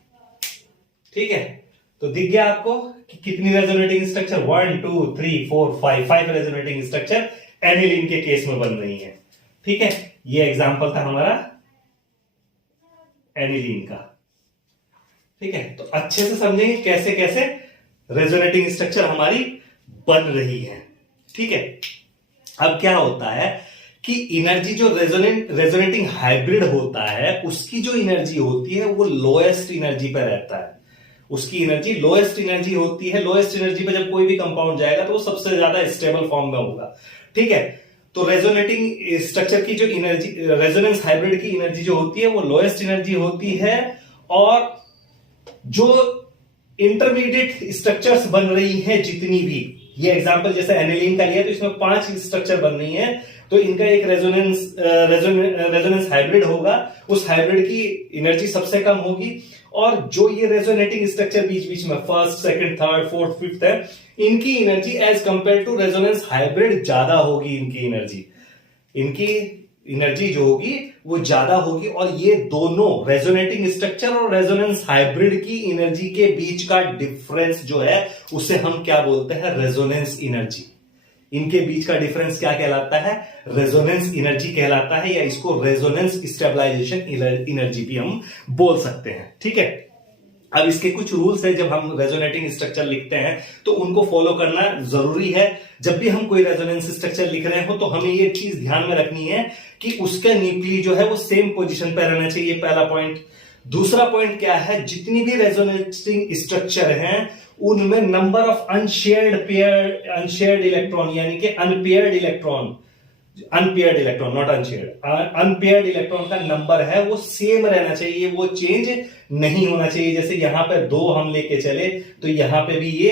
ठीक है, तो दिख गया आपको कि कितनी resonating structure, 1 2 3 4 5 resonating structure aniline के केस में बन रही है। ठीक है, ये एग्जांपल था हमारा एनिलीन का। ठीक है, तो अच्छे से समझेंगे कैसे कैसे रेजोनेटिंग स्ट्रक्चर हमारी बन रही है। ठीक है, अब क्या होता है कि एनर्जी जो रेजोनेटिंग हाइब्रिड होता है उसकी जो एनर्जी होती है वो लोएस्ट एनर्जी पर रहता है, उसकी एनर्जी लोएस्ट एनर्जी होती है। लोएस्ट एनर्जी पे जब कोई भी कंपाउंड जाएगा तो वो सबसे ज्यादा स्टेबल फॉर्म में होगा। ठीक है, तो रेजोनेटिंग स्ट्रक्चर की जो एनर्जी, रेजोनेंस हाइब्रिड की एनर्जी जो होती है वो लोएस्ट एनर्जी होती है, और जो इंटरमीडिएट स्ट्रक्चर्स बन रही हैं जितनी भी, ये एग्जांपल जैसे एनिलीन का लिया तो इसमें 5 स्ट्रक्चर बन रही हैं, तो इनका एक रेजोनेंस हाइब्रिड होगा, उस हाइब्रिड की एनर्जी सबसे कम होगी, और जो ये रेजोनेटिंग स्ट्रक्चर बीच बीच में first second third fourth fifth है, इनकी energy as compare to resonance hybrid ज्यादा होगी। इनकी एनर्जी जो होगी वो ज्यादा होगी, और ये दोनों रेजोनेटिंग स्ट्रक्चर और रेजोनेंस हाइब्रिड की एनर्जी के बीच का डिफरेंस जो है उसे हम क्या बोलते हैं, रेजोनेंस एनर्जी। इनके बीच का डिफरेंस क्या कहलाता है, रेजोनेंस एनर्जी कहलाता है, या इसको रेजोनेंस स्टेबलाइजेशन एनर्जी भी हम बोल सकते हैं। ठीक है, अब इसके कुछ रूल्स है, जब हम रेजोनेटिंग स्ट्रक्चर लिखते हैं तो उनको फॉलो करना जरूरी है। जब भी हम कोई रेजोनेंस स्ट्रक्चर लिख रहे हो तो हमें ये चीज ध्यान में रखनी है कि उसका न्यूक्ली जो है वो सेम पोजीशन पर रहना चाहिए, पहला पॉइंट। दूसरा पॉइंट क्या है, जितनी भी रेजोनेटिंग स्ट्रक्चर हैं उनमें नंबर ऑफ अनशेयर्ड इलेक्ट्रॉन यानी कि unpaired electron unpaired electron, not unshared, unpaired electron का नंबर है वो सेम रहना चाहिए, वो चेंज नहीं होना चाहिए। जैसे यहां पे 2 हम लेके चले तो यहां पे भी ये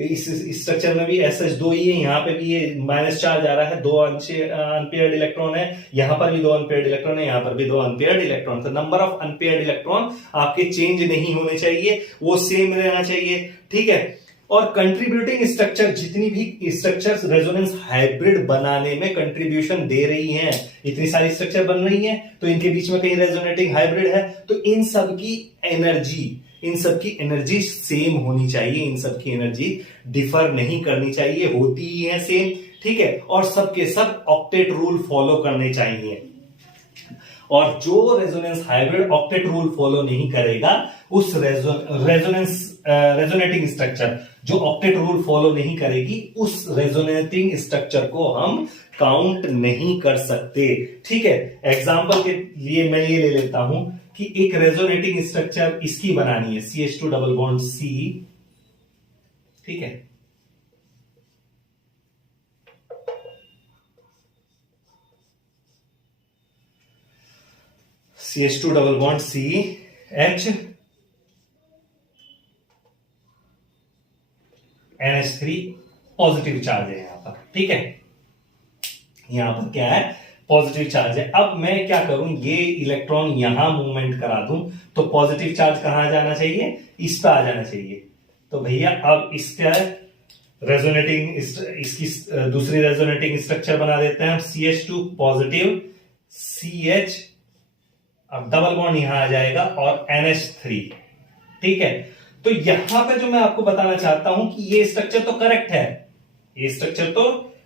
इस स्ट्रक्चर में भी SH2 ही है, यहां पे भी ये माइनस चार्ज आ रहा है, 2 अनपेयर्ड इलेक्ट्रॉन है, यहां पर भी 2 अनपेयर्ड इलेक्ट्रॉन है, यहां पर भी 2 अनपेयर्ड इलेक्ट्रॉन। तो नंबर ऑफ अनपेयर्ड इलेक्ट्रॉन आपके चेंज नहीं होने चाहिए, वो सेम रहना चाहिए, ठीक है। और कंट्रीब्यूटिंग स्ट्रक्चर, जितनी भी स्ट्रक्चर्स रेजोनेंस हाइब्रिड बनाने में कंट्रीब्यूशन दे रही हैं, इतनी सारी स्ट्रक्चर बन रही हैं, तो इनके बीच में कहीं रेजोनेटिंग हाइब्रिड है, तो इन सब की एनर्जी सेम होनी चाहिए, इन सब की एनर्जी डिफर नहीं करनी चाहिए, होती ही है सेम, ठीक है। और सबके सब ऑक्टेट रूल फॉलो करने चाहिए। और जो resonance hybrid octet rule follow नहीं करेगा, उस रेजोनेटिंग स्ट्रक्चर जो ऑक्टेट रूल फॉलो नहीं करेगी, उस रेजोनेटिंग स्ट्रक्चर को हम काउंट नहीं कर सकते, ठीक है। एग्जांपल के लिए मैं ये ले लेता हूं कि एक रेजोनेटिंग स्ट्रक्चर इसकी बनानी है, CH2 डबल बॉन्ड C, ठीक है। CH2 double bond C H NH3 positive charge है यहां पर, ठीक है। यहां पर क्या है, पॉजिटिव चार्ज है। अब मैं क्या करूं, ये इलेक्ट्रॉन यहां मूवमेंट करा दूं तो पॉजिटिव चार्ज कहां जाना चाहिए, इस पर आ जाना चाहिए। तो भैया अब इसका रेजोनेटिंग, इसकी दूसरी रेजोनेटिंग स्ट्रक्चर बना देते हैं हम, CH2 पॉजिटिव CH, अब डबल बॉन्ड यहां आ जाएगा और NH3, ठीक है। तो यहां पे जो मैं आपको बताना चाहता हूं कि ये स्ट्रक्चर तो करेक्ट है, ये स्ट्रक्चर तो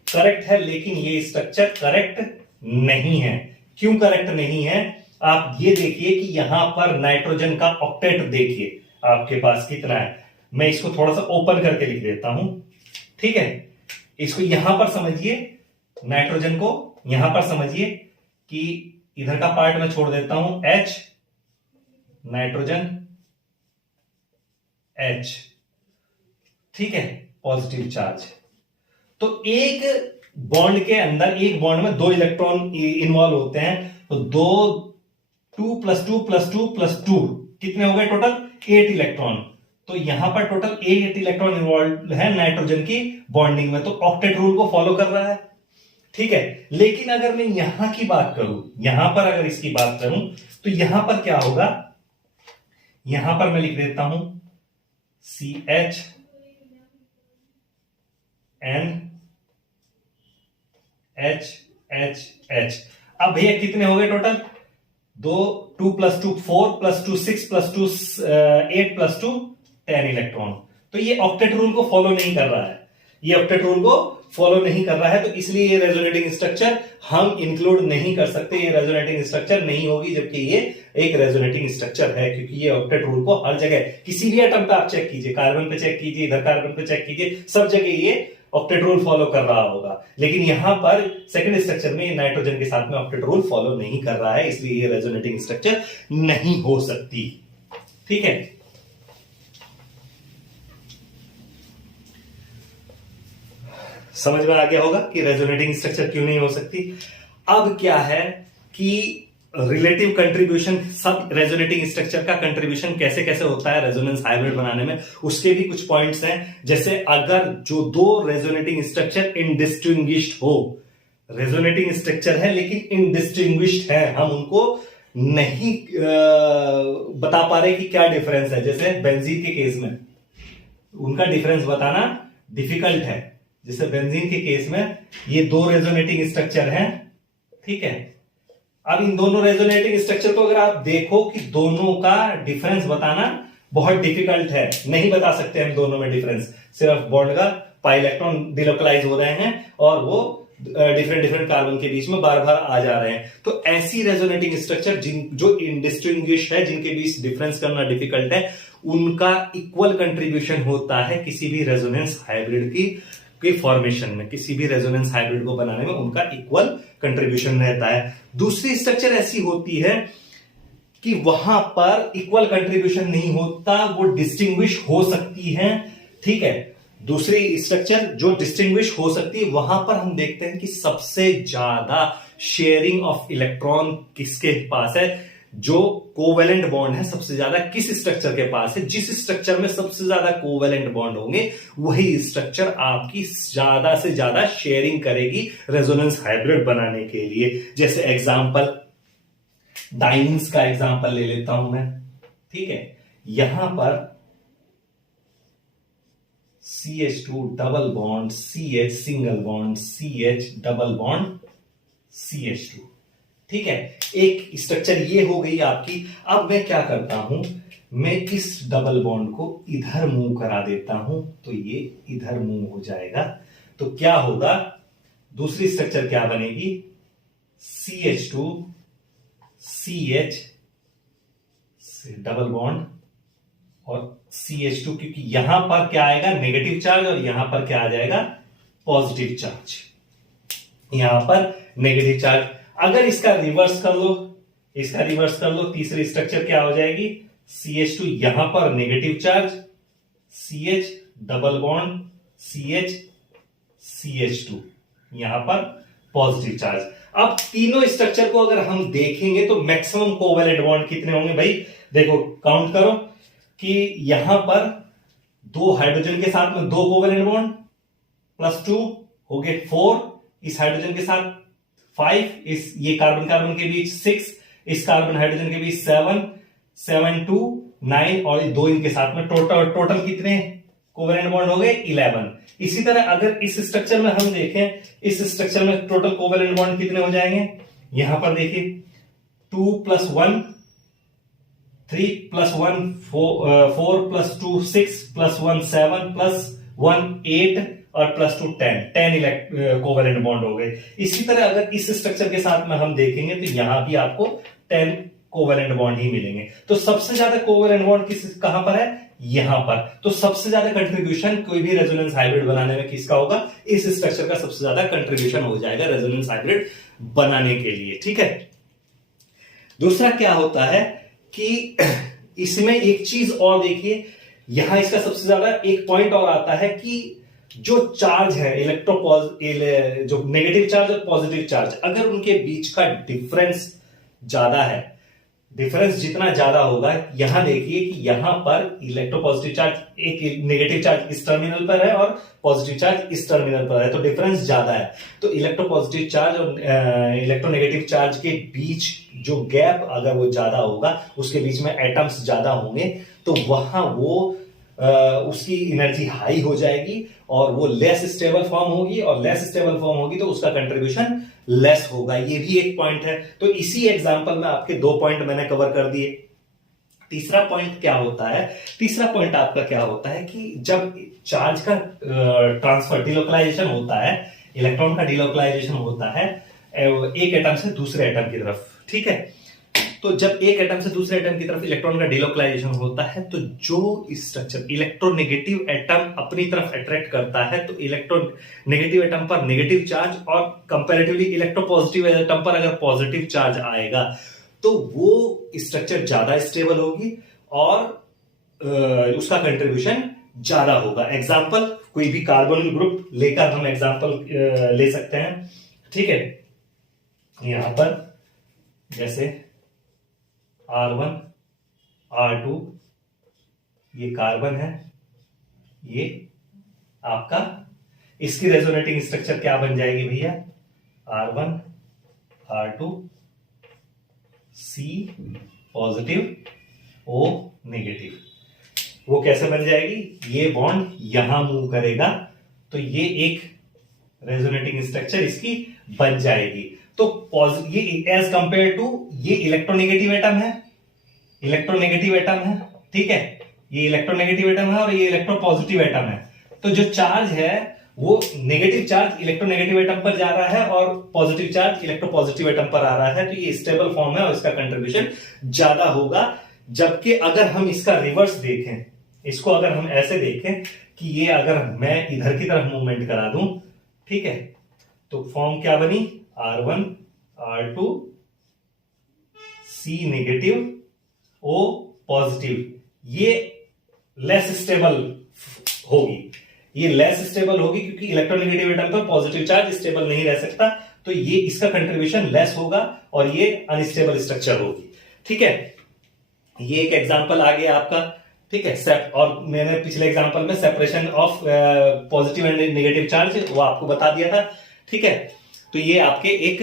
करेक्ट है, लेकिन ये स्ट्रक्चर करेक्ट नहीं है। क्यों करेक्ट नहीं है, आप ये देखिए कि यहां पर नाइट्रोजन का ऑक्टेट देखिए आपके पास कितना है। मैं इसको थोड़ा सा ओपन करके लिख देता हूं, ठीक है। इसको यहां पर समझिए, नाइट्रोजन को यहां पर समझिए कि इधर का पार्ट मैं छोड़ देता हूं, H नाइट्रोजन H, ठीक है, पॉजिटिव चार्ज। तो एक बॉन्ड के अंदर, एक बॉन्ड में 2 इलेक्ट्रॉन इन्वॉल्व होते हैं, तो 2 + 2 + 2 + 2 कितने हो गए टोटल, 8 इलेक्ट्रॉन। तो यहां पर टोटल 8 इलेक्ट्रॉन इन्वॉल्व है नाइट्रोजन की बॉन्डिंग में, तो ऑक्टेट रूल को फॉलो कर रहा है, ठीक है। लेकिन अगर मैं यहां की बात करूं, यहां पर अगर इसकी बात करूं, तो यहां पर क्या होगा, यहां पर मैं लिख देता हूं CH N H H H। अब भैया कितने हो गए टोटल, 2 + 2 4 + 2 6 + 2 8 + 2 10 इलेक्ट्रॉन। तो ये ऑक्टेट रूल को फॉलो नहीं कर रहा है, ये ऑक्टेट रूल को फॉलो नहीं कर रहा है, तो इसलिए ये रेजोनेटिंग स्ट्रक्चर हम इंक्लूड नहीं कर सकते, ये रेजोनेटिंग स्ट्रक्चर नहीं होगी, जबकि ये एक रेजोनेटिंग स्ट्रक्चर है, क्योंकि ये ऑक्टेट रूल को हर जगह, किसी भी एटम पे आप चेक कीजिए, कार्बन पे चेक कीजिए, इधर कार्बन पे चेक कीजिए, सब जगह ये ऑक्टेट रूल फॉलो कर रहा होगा। लेकिन यहां पर सेकंड स्ट्रक्चर में नाइट्रोजन के साथ में ऑक्टेट रूल फॉलो नहीं कर रहा है, इसलिए ये रेजोनेटिंग स्ट्रक्चर नहीं हो सकती, ठीक है। समझ में आ गया होगा कि रेजोनेटिंग स्ट्रक्चर क्यों नहीं हो सकती। अब क्या है कि रिलेटिव कंट्रीब्यूशन, सब रेजोनेटिंग स्ट्रक्चर का कंट्रीब्यूशन कैसे कैसे होता है रेजोनेंस हाइब्रिड बनाने में, उसके भी कुछ पॉइंट्स हैं। जैसे अगर जो 2 रेजोनेटिंग स्ट्रक्चर इनडिस्टिंग्विश्ड हो, रेजोनेटिंग स्ट्रक्चर है लेकिन इनडिस्टिंग्विश्ड है, हम उनको नहीं बता पा रहे कि क्या डिफरेंस है। जैसे बेंजीन के केस में उनका डिफरेंस बताना डिफिकल्ट है। जैसे बेंजीन के केस में ये 2 रेजोनेटिंग स्ट्रक्चर हैं, ठीक है। अब इन दोनों रेजोनेटिंग स्ट्रक्चर को अगर आप देखो कि दोनों का डिफरेंस बताना बहुत डिफिकल्ट है, नहीं बता सकते हम दोनों में डिफरेंस। सिर्फ बॉन्ड का पाई इलेक्ट्रॉन डिलोकलाइज हो रहे हैं और वो डिफरेंट कार्बन के बीच में बार बार आ जा रहे हैं। तो ऐसी रेजोनेटिंग स्ट्रक्चर जो इनडिस्टिंग्विश है, जिनके बीच डिफरेंस करना डिफिकल्ट है, उनका इक्वल कंट्रीब्यूशन होता है किसी भी रेजोनेंस हाइब्रिड की फॉर्मेशन में, किसी भी रेजोनेंस हाइब्रिड को बनाने में उनका इक्वल कंट्रीब्यूशन रहता है। दूसरी स्ट्रक्चर ऐसी होती है कि वहां पर इक्वल कंट्रीब्यूशन नहीं होता, वो डिस्टिंग्विश हो सकती है, ठीक है। दूसरी स्ट्रक्चर जो डिस्टिंग्विश हो सकती है, वहां पर हम देखते हैं कि सबसे ज्यादा शेयरिंग ऑफ इलेक्ट्रॉन किसके पास है, जो कोवेलेंट बॉन्ड है सबसे ज्यादा किस स्ट्रक्चर के पास है। जिस स्ट्रक्चर में सबसे ज्यादा कोवेलेंट बॉन्ड होंगे वही स्ट्रक्चर आपकी ज्यादा से ज्यादा शेयरिंग करेगी रेजोनेंस हाइब्रिड बनाने के लिए। जैसे एग्जांपल डाइन्स का एग्जांपल ले लेता हूं मैं, ठीक है। यहां पर CH2 double bond CH single bond CH double bond CH2, ठीक है। एक स्ट्रक्चर ये हो गई आपकी। अब मैं क्या करता हूं, मैं इस डबल बॉन्ड को इधर मूव करा देता हूं, तो ये इधर मूव हो जाएगा। तो क्या होगा, दूसरी स्ट्रक्चर क्या बनेगी, CH2 CH डबल बॉन्ड और CH2, क्योंकि यहां पर क्या आएगा नेगेटिव चार्ज और यहां पर क्या आ जाएगा पॉजिटिव चार्ज, यहां पर नेगेटिव चार्ज। अगर इसका रिवर्स कर लो, इसका रिवर्स कर लो, तीसरी स्ट्रक्चर क्या हो जाएगी, CH2 यहां पर negative charge, CH double bond CH CH2 यहां पर पॉजिटिव चार्ज। अब तीनों स्ट्रक्चर को अगर हम देखेंगे तो मैक्सिमम कोवेलेंट बॉन्ड कितने होंगे भाई, देखो काउंट करो कि यहां पर 2 हाइड्रोजन के साथ में 2 कोवेलेंट बॉन्ड प्लस 2 हो गए 4, इस हाइड्रोजन के साथ 5, इस ये कार्बन कार्बन के बीच 6, इस कार्बन हाइड्रोजन के बीच 7, 7 2 9 और 2 इनके साथ में टोटल कितने कोवेलेंट बॉन्ड हो गए 11। इसी तरह अगर इस स्ट्रक्चर में हम देखें, इस स्ट्रक्चर में टोटल कोवेलेंट बॉन्ड कितने हो जाएंगे, यहां पर देखिए 2 + 1 3 + 1 4 + 2 6 + 1 7 + 1 8 और +2 10 कोवेलेंट बॉन्ड हो गए। इसी तरह अगर इस स्ट्रक्चर के साथ में हम देखेंगे तो यहां भी आपको 10 कोवेलेंट बॉन्ड ही मिलेंगे। तो सबसे ज्यादा कोवेलेंट बॉन्ड कहां पर है, यहां पर। तो सबसे ज्यादा कंट्रीब्यूशन कोई भी रेजोनेंस हाइब्रिड बनाने में किसका होगा, इस स्ट्रक्चर का सबसे ज्यादा कंट्रीब्यूशन हो जाएगा रेजोनेंस हाइब्रिड बनाने के लिए, ठीक है। दूसरा क्या होता है कि इसमें एक चीज और देखिए, यहां इसका सबसे ज्यादा एक पॉइंट और आता है कि जो चार्ज है जो नेगेटिव चार्ज और पॉजिटिव चार्ज, अगर उनके बीच का डिफरेंस ज्यादा है, डिफरेंस जितना ज्यादा होगा, यहां देखिए कि यहां पर इलेक्ट्रोपॉजिटिव चार्ज, एक नेगेटिव चार्ज इस टर्मिनल पर है और पॉजिटिव चार्ज इस टर्मिनल पर है, तो डिफरेंस ज्यादा है। तो इलेक्ट्रोपॉजिटिव चार्ज और इलेक्ट्रोनेगेटिव चार्ज के बीच जो गैप अगर वो ज्यादा होगा, उसके बीच में एटम्स ज्यादा होंगे, तो वहां वो उसकी एनर्जी हाई हो जाएगी और वो लेस स्टेबल फॉर्म होगी, और लेस स्टेबल फॉर्म होगी तो उसका कंट्रीब्यूशन लेस होगा। ये भी एक पॉइंट है। तो इसी एग्जांपल में आपके 2 पॉइंट मैंने कवर कर दिए। तीसरा पॉइंट क्या होता है, तीसरा पॉइंट आपका क्या होता है कि जब चार्ज का ट्रांसफर डिलोकलाइजेशन होता है, इलेक्ट्रॉन का डिलोकलाइजेशन होता है एक एटम से दूसरे एटम की तरफ, ठीक है। तो जब एक एटम से दूसरे एटम की तरफ इलेक्ट्रॉन का डिलोकलाइजेशन होता है, तो जो स्ट्रक्चर इलेक्ट्रोनेगेटिव एटम अपनी तरफ अट्रैक्ट करता है, तो इलेक्ट्रोनेगेटिव एटम पर नेगेटिव चार्ज और कंपैरेटिवली इलेक्ट्रोपॉजिटिव एटम पर अगर पॉजिटिव चार्ज आएगा तो वो स्ट्रक्चर ज्यादा स्टेबल होगी और उसका कंट्रीब्यूशन ज्यादा होगा। एग्जाम्पल, कोई भी कार्बन ग्रुप लेकर हम एग्जाम्पल ले सकते हैं, ठीक है। यहां पर जैसे R1 R2 ये कार्बन है, ये आपका, इसकी रेजोनेटिंग स्ट्रक्चर क्या बन जाएगी भैया, R1 R2 C positive O negative. वो कैसे बन जाएगी, ये बॉन्ड यहां मूव करेगा तो ये एक रेजोनेटिंग स्ट्रक्चर इसकी बन जाएगी। तो ये एज कंपेयर टू ये इलेक्ट्रोनेगेटिव एटम है, इलेक्ट्रोनेगेटिव एटम है, ठीक है। ये इलेक्ट्रोनेगेटिव एटम है और ये इलेक्ट्रोपॉजिटिव एटम है। तो जो चार्ज है वो नेगेटिव चार्ज इलेक्ट्रोनेगेटिव एटम पर जा रहा है और पॉजिटिव चार्ज इलेक्ट्रोपॉजिटिव एटम पर आ रहा है, तो ये स्टेबल फॉर्म है और इसका कंट्रीब्यूशन ज्यादा होगा। जबकि अगर हम इसका रिवर्स देखें, इसको अगर हम ऐसे देखें कि ये अगर मैं इधर की तरफ मूवमेंट करा दूं, ठीक है, तो फॉर्म क्या बनी, R1 R2 C negative O positive. ये लेस स्टेबल होगी। ये लेस स्टेबल होगी क्योंकि इलेक्ट्रोनेगेटिव एटम पर पॉजिटिव चार्ज स्टेबल नहीं रह सकता, तो ये इसका कंट्रीब्यूशन लेस होगा और ये अनस्टेबल स्ट्रक्चर होगी। ठीक है, ये एक एग्जांपल आ गया आपका। ठीक है, और मैंने पिछले एग्जांपल में separation of positive and negative charge वो आपको बता दिया था। ठीक है, तो ये आपके एक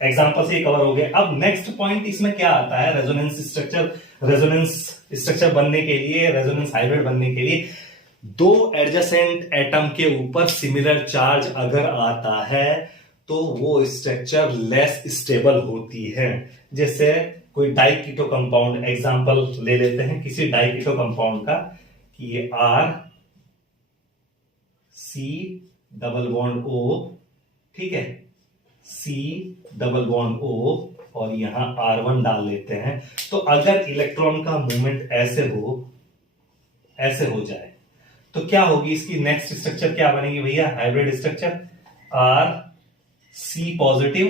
एग्जांपल से कवर हो गया। अब नेक्स्ट पॉइंट इसमें क्या आता है, रेजोनेंस स्ट्रक्चर बनने के लिए, रेजोनेंस हाइब्रिड बनने के लिए दो एडजेसेंट एटम के ऊपर सिमिलर चार्ज अगर आता है तो वो स्ट्रक्चर लेस स्टेबल होती है। जैसे कोई डाइकीटो कंपाउंड एग्जांपल ले लेते हैं किसी डाइकीटो कंपाउंड का, कि ये R C double bond O, ठीक है, C डबल बॉन्ड O और यहां R1 डाल लेते हैं। तो अगर इलेक्ट्रॉन का मूवमेंट ऐसे हो जाए तो क्या होगी, इसकी नेक्स्ट स्ट्रक्चर क्या बनेगी भैया, hybrid structure, R C positive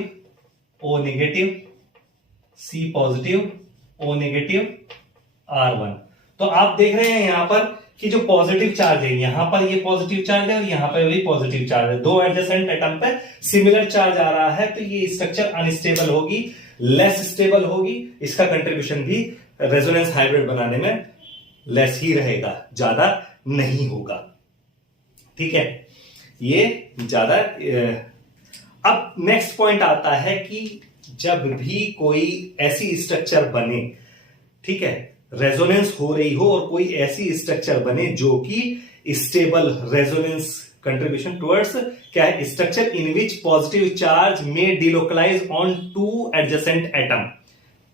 O negative, C positive O negative R1। तो आप देख रहे हैं यहां पर कि जो पॉजिटिव चार्ज है, यहां पर ये पॉजिटिव चार्ज है और यहां पर भी पॉजिटिव चार्ज है, दो एडजेसेंट एटम पे सिमिलर चार्ज आ रहा है, तो ये स्ट्रक्चर अनस्टेबल होगी, लेस स्टेबल होगी। इसका कंट्रीब्यूशन भी रेजोनेंस हाइब्रिड बनाने में लेस ही रहेगा, ज्यादा नहीं होगा। ठीक है, ये ज्यादा। अब नेक्स्ट पॉइंट आता है कि जब भी कोई ऐसी स्ट्रक्चर बने, ठीक है, रेजोनेंस हो रही हो और कोई ऐसी स्ट्रक्चर बने जो कि स्टेबल, रेजोनेंस कंट्रीब्यूशन टुवर्ड्स क्या है, structure in which positive charge में delocalise on to adjacent atom,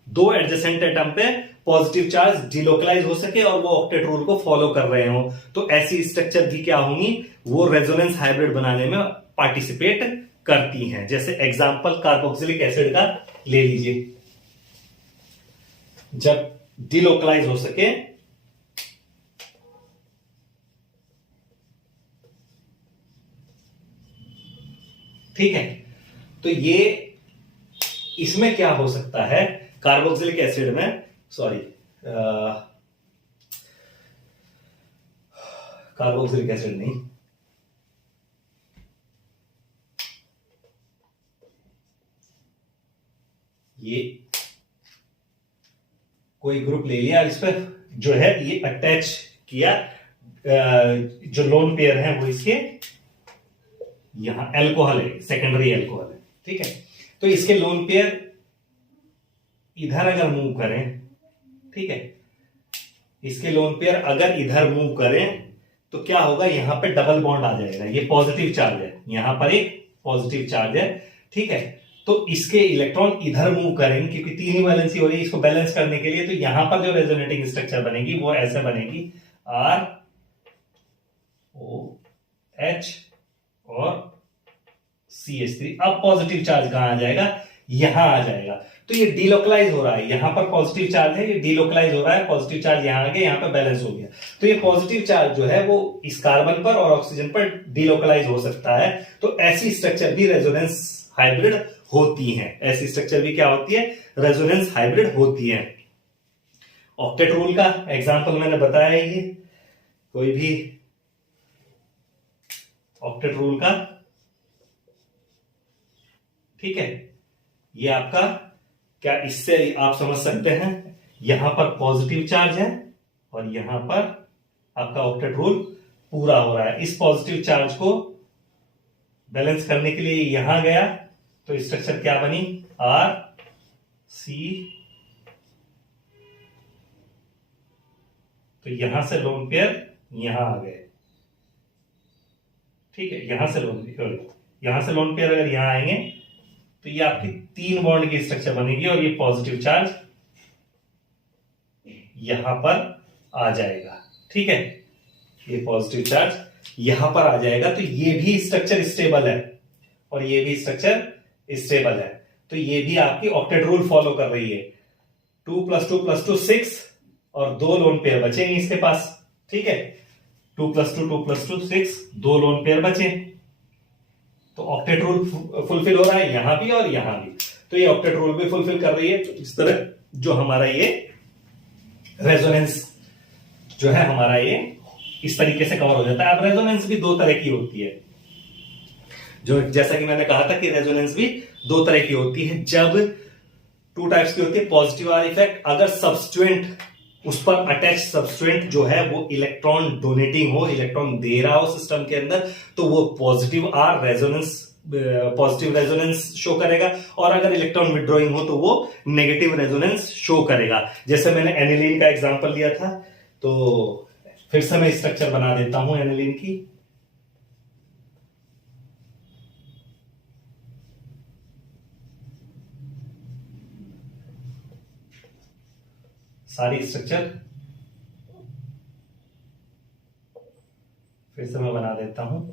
दो एडजेसेंट एटम पे पॉजिटिव चार्ज डिलोकलाइज हो सके और वो ऑक्टेट रूल को फॉलो कर रहे हो, तो ऐसी स्ट्रक्चर भी क्या होंगी, वो रेजोनेंस हाइब्रिड बनाने में पार्टिसिपेट करती हैं। जैसे एग्जांपल कार्बोक्सिलिक एसिड का ले लीजिए, जब डिलोकलाइज हो सके, ठीक है, तो ये इसमें क्या हो सकता है, कार्बोक्सिलिक एसिड में, सॉरी, कार्बोक्सिलिक एसिड नहीं, ये कोई ग्रुप ले लिया, इस पर जो है ये अटैच किया, जो लोन पेयर है वो इसके यहां एल्कोहल है, सेकेंडरी एल्कोहल है, ठीक है, तो इसके लोन पेयर इधर अगर मूव करें, ठीक है, इसके लोन पेयर अगर इधर मूव करें तो क्या होगा, यहां पे डबल बॉन्ड आ जाएगा, ये पॉजिटिव चार्ज है, यहां पर एक पॉजिटिव चार्ज है, ठीक है, तो इसके इलेक्ट्रॉन इधर मूव करेंगे क्योंकि तीन ही वैलेंसी हो रही है, इसको बैलेंस करने के लिए, तो यहां पर जो रेजोनेटिंग स्ट्रक्चर बनेगी वो ऐसे बनेगी, R O H और CH3। अब पॉजिटिव चार्ज कहां आ जाएगा, यहां आ जाएगा, तो ये डिलोकलाइज हो रहा है, यहां पर पॉजिटिव चार्ज है, ये डिलोकलाइज हो रहा है, पॉजिटिव चार्ज यहां आ गया, यहां पर बैलेंस हो गया, तो ये पॉजिटिव चार्ज जो है वो इस कार्बन पर और ऑक्सीजन पर डिलोकलाइज हो सकता है। तो ऐसी स्ट्रक्चर भी रेजोनेंस हाइब्रिड होती हैं, ऐसी स्ट्रक्चर भी क्या होती है, रेजोनेंस हाइब्रिड होती है। ऑक्टेट रूल का एग्जांपल मैंने बताया, ये कोई भी ऑक्टेट रूल का, ठीक है, ये आपका क्या, इससे आप समझ सकते हैं यहां पर पॉजिटिव चार्ज है और यहां पर आपका ऑक्टेट रूल पूरा हो रहा है। इस पॉजिटिव चार्ज को बैलेंस करने के लिए यहां गया तो स्ट्रक्चर क्या बनी, R C, तो यहां से लोन पेयर यहां आ गए, ठीक है, यहां से लोन पेयर अगर यहां आएंगे तो ये आपकी तीन बॉन्ड की स्ट्रक्चर बनेगी और ये पॉजिटिव चार्ज यहां पर आ जाएगा, ठीक है, ये पॉजिटिव चार्ज यहां पर आ जाएगा, तो ये भी स्ट्रक्चर स्टेबल है और ये भी स्ट्रक्चर स्टेबल है, तो ये भी आपकी ऑक्टेट रूल फॉलो कर रही है। 2 + 2 + 2 6 और दो लोन पेयर बचेंगे इसके पास, ठीक है, 2 + 2 2 + 2 6, दो लोन पेयर बचे, तो ऑक्टेट रूल फुलफिल हो रहा है यहां भी और यहां भी, तो ये ऑक्टेट रूल भी फुलफिल कर रही है। तो इस तरह जो हमारा ये रेजोनेंस जो है, हमारा ये इस तरीके से कवर हो जाता है। अब रेजोनेंस भी दो तरह की होती है, जो जैसा कि मैंने कहा था कि रेजोनेंस भी दो तरह की होती है। जब टू टाइप्स की होती है, पॉजिटिव आर इफेक्ट, अगर सब्सटेंट उस पर अटैच सब्सटेंट जो है वो इलेक्ट्रॉन डोनेटिंग हो, इलेक्ट्रॉन दे रहा हो सिस्टम के अंदर, तो वो positive R resonance, positive resonance show करेगा। और अगर इलेक्ट्रॉन विड्रॉइंग हो तो वो नेगेटिव रेजोनेंस शो करेगा। जैसे मैंने एनिलीन का एग्जांपल लिया था, तो फिर से मैं स्ट्रक्चर बना देता हूं एनिलीन की। सारी स्ट्रक्चर फिर से मैं बना देता हूं।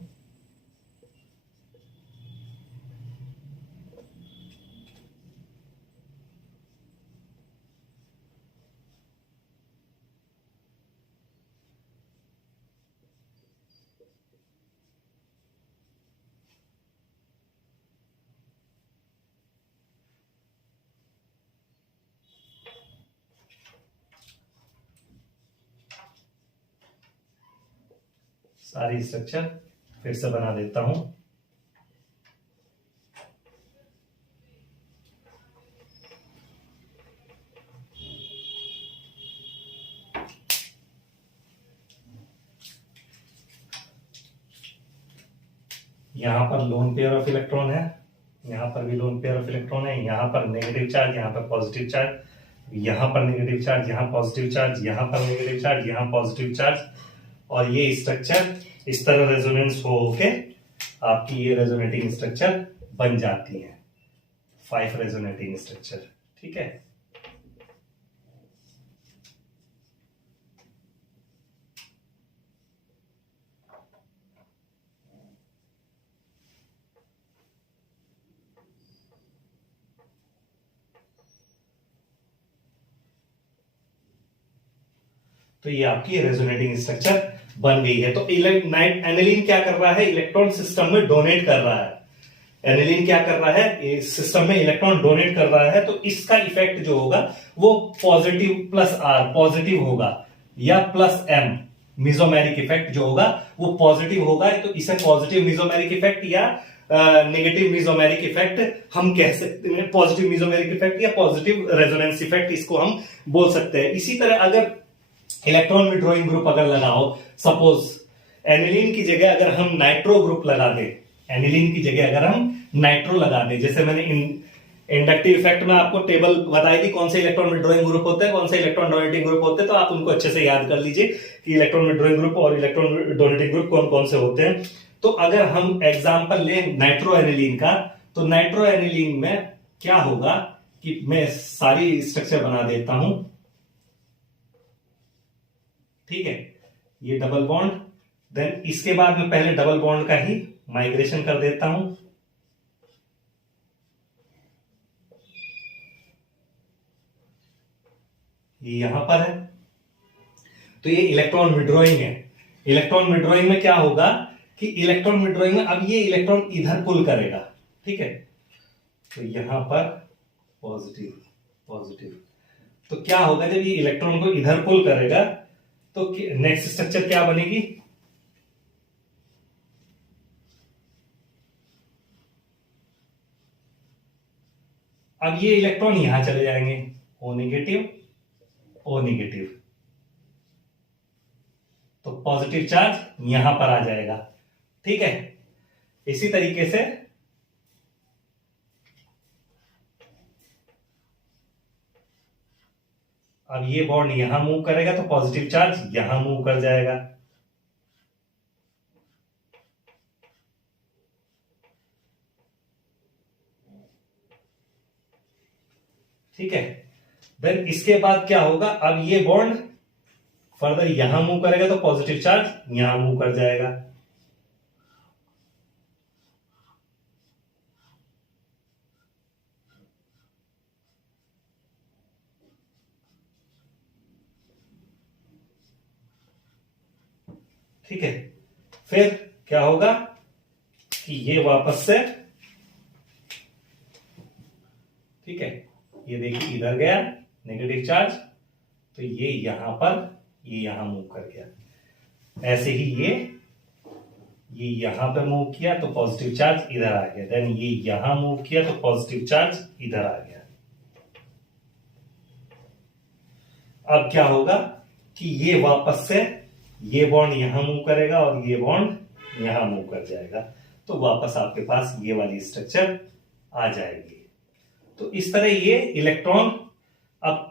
सारी स्ट्रक्चर फिर से बना देता हूं। यहां पर लोन पेयर ऑफ इलेक्ट्रॉन है, यहां पर भी लोन पेयर ऑफ इलेक्ट्रॉन है, यहां पर नेगेटिव चार्ज, यहां पर पॉजिटिव चार्ज, यहां पर नेगेटिव चार्ज, यहां पॉजिटिव चार्ज, यहां पर नेगेटिव चार्ज, यहां पॉजिटिव चार्ज। और ये स्ट्रक्चर इस तरह रेजोनेंस हो के आपकी ये रेजोनेटिंग स्ट्रक्चर बन जाती है, 5 रेजोनेटिंग स्ट्रक्चर। ठीक है, तो ये आपकी रेजोनेटिंग स्ट्रक्चर बन गई है। तो एनिलीन क्या कर रहा है, इलेक्ट्रॉन सिस्टम में डोनेट कर रहा है। एनिलीन क्या कर रहा है, सिस्टम में इलेक्ट्रॉन डोनेट कर रहा है, तो इसका इफेक्ट जो होगा वो पॉजिटिव प्लस आर पॉजिटिव होगा, या प्लस एम मिजोमेरिक इफेक्ट जो होगा वो पॉजिटिव होगा। तो इसे पॉजिटिव मिजोमेरिक इफेक्ट या नेगेटिव मिजोमेरिक इफेक्ट हम कह सकते हैं, पॉजिटिव मिजोमेरिक इफेक्ट या पॉजिटिव रेजोनेंस इफेक्ट इसको हम बोल सकते हैं। इसी तरह अगर इलेक्ट्रॉन विड्रॉइंग ग्रुप अगर लगाओ, सपोज एनिलीन की जगह अगर हम नाइट्रो ग्रुप लगा दें, एनिलीन की जगह अगर हम नाइट्रो लगा दें, जैसे मैंने इंडक्टिव इफेक्ट में आपको टेबल बताई थी कौन से इलेक्ट्रॉन विड्रॉइंग ग्रुप होते हैं, कौन से इलेक्ट्रॉन डोनेटिंग ग्रुप होते हैं, तो आप उनको अच्छे से याद कर लीजिए कि इलेक्ट्रॉन विड्रॉइंग ग्रुप और इलेक्ट्रॉन डोनेटिंग ग्रुप कौन कौन से होते हैं। तो अगर हम एग्जाम्पल लें नाइट्रो एनिलीन का, तो नाइट्रो एनिलीन में क्या होगा कि मैं सारी स्ट्रक्चर बना देता हूं। ठीक है, ये डबल बॉन्ड, देन इसके बाद मैं पहले डबल बॉन्ड का ही माइग्रेशन कर देता हूं। ये यहां पर है, तो ये इलेक्ट्रॉन विड्रॉइंग है। इलेक्ट्रॉन विड्रॉइंग में क्या होगा कि इलेक्ट्रॉन विड्रॉइंग में अब ये इलेक्ट्रॉन इधर पुल करेगा। ठीक है, तो यहां पर पॉजिटिव पॉजिटिव, तो क्या होगा जब ये इलेक्ट्रॉन को इधर पुल करेगा तो नेक्स्ट स्ट्रक्चर क्या बनेगी, अब ये इलेक्ट्रॉन यहां चले जाएंगे, ओ नेगेटिव ओ नेगेटिव, तो पॉजिटिव चार्ज यहां पर आ जाएगा। ठीक है, इसी तरीके से अब ये बॉन्ड यहां मूव करेगा तो पॉजिटिव चार्ज यहां मूव कर जाएगा। ठीक है, देन इसके बाद क्या होगा, अब ये बॉन्ड फर्दर यहां मूव करेगा तो पॉजिटिव चार्ज यहां मूव कर जाएगा। ठीक है, फिर क्या होगा कि ये वापस से, ठीक है, ये देखिए इधर गया नेगेटिव चार्ज, तो ये यहां पर, ये यहां मूव कर गया। ऐसे ही ये यहां पे मूव किया तो पॉजिटिव चार्ज इधर आ गया, देन ये यहां मूव किया तो पॉजिटिव चार्ज इधर आ गया। अब क्या होगा कि ये वापस से ये बॉन्ड यहां मूव करेगा और ये बॉन्ड यहां मूव कर जाएगा, तो वापस आपके पास ये वाली स्ट्रक्चर आ जाएगी। तो इस तरह ये इलेक्ट्रॉन, अब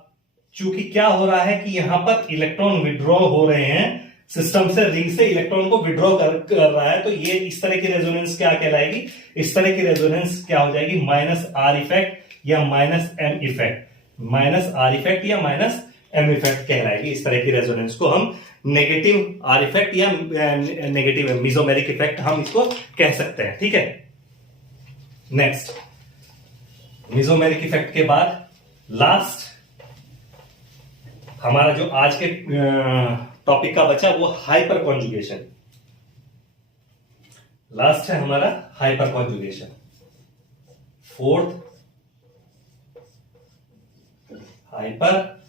चूंकि क्या हो रहा है कि यहां पर इलेक्ट्रॉन विड्रॉ हो रहे हैं सिस्टम से, रिंग से इलेक्ट्रॉन को विड्रॉ कर रहा है, तो ये इस तरह की रेजोनेंस क्या कहलाएगी, इस तरह की रेजोनेंस क्या हो जाएगी, माइनस आर इफेक्ट या minus M effect, minus R effect या माइनस एम इफेक्ट कहलाएगी। इस तरह की रेजोनेंस को हम नेगेटिव आर इफेक्ट या नेगेटिव मेसोमेरिक इफेक्ट हम इसको कह सकते हैं। ठीक है, नेक्स्ट मेसोमेरिक इफेक्ट के बाद लास्ट हमारा जो आज के टॉपिक का बचा वो हाइपर कॉन्जुगेशन। लास्ट है हमारा hyper conjugation, fourth hyper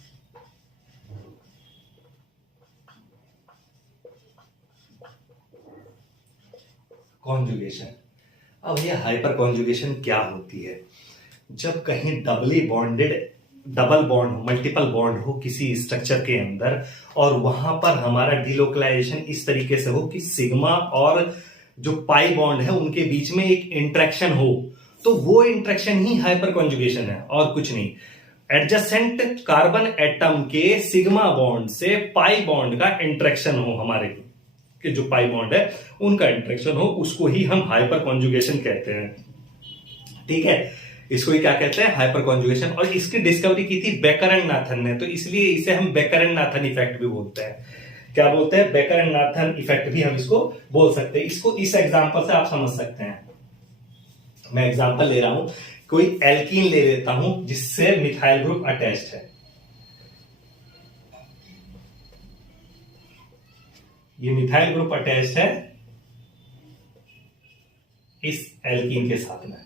conjugation. अब ये हाइपर कॉन्जुगेशन क्या होती है, जब कहीं डबल बॉन्ड मल्टीपल बॉन्ड हो किसी स्ट्रक्चर के अंदर और वहां पर हमारा डिलोकलाइजेशन इस तरीके से हो कि सिग्मा और जो पाई बॉन्ड है उनके बीच में एक इंट्रैक्शन हो, तो वो इंट्रैक्शन ही हाइपर कॉन्जुगेशन है और कुछ नहीं। एडजेसेंट कार्बन एटम के सिग्मा बॉन्ड से पाई बॉन्ड का इंट्रैक्शन हो, हमारे के जो पाई बॉन्ड है उनका इंट्रैक्शन हो, उसको ही हम हाइपर कॉन्जुगेशन कहते हैं। ठीक है, इसको ही क्या कहते हैं, हाइपर कॉन्जुगेशन। और इसकी डिस्कवरी की थी बेकर एंड नाथन ने, तो इसलिए इसे हम बेकर एंड नाथन इफेक्ट भी बोलते हैं। क्या बोलते हैं, बेकर एंड नाथन इफेक्ट भी हम इसको बोल सकते हैं। इसको इस एग्जांपल से आप समझ सकते हैं। मैं एग्जांपल ले रहा हूं, कोई एल्कीन ले लेता हूं जिससे मिथाइल ग्रुप अटैच्ड है। ये मिथाइल ग्रुप अटैच्ड है इस एल्कीन के साथ में।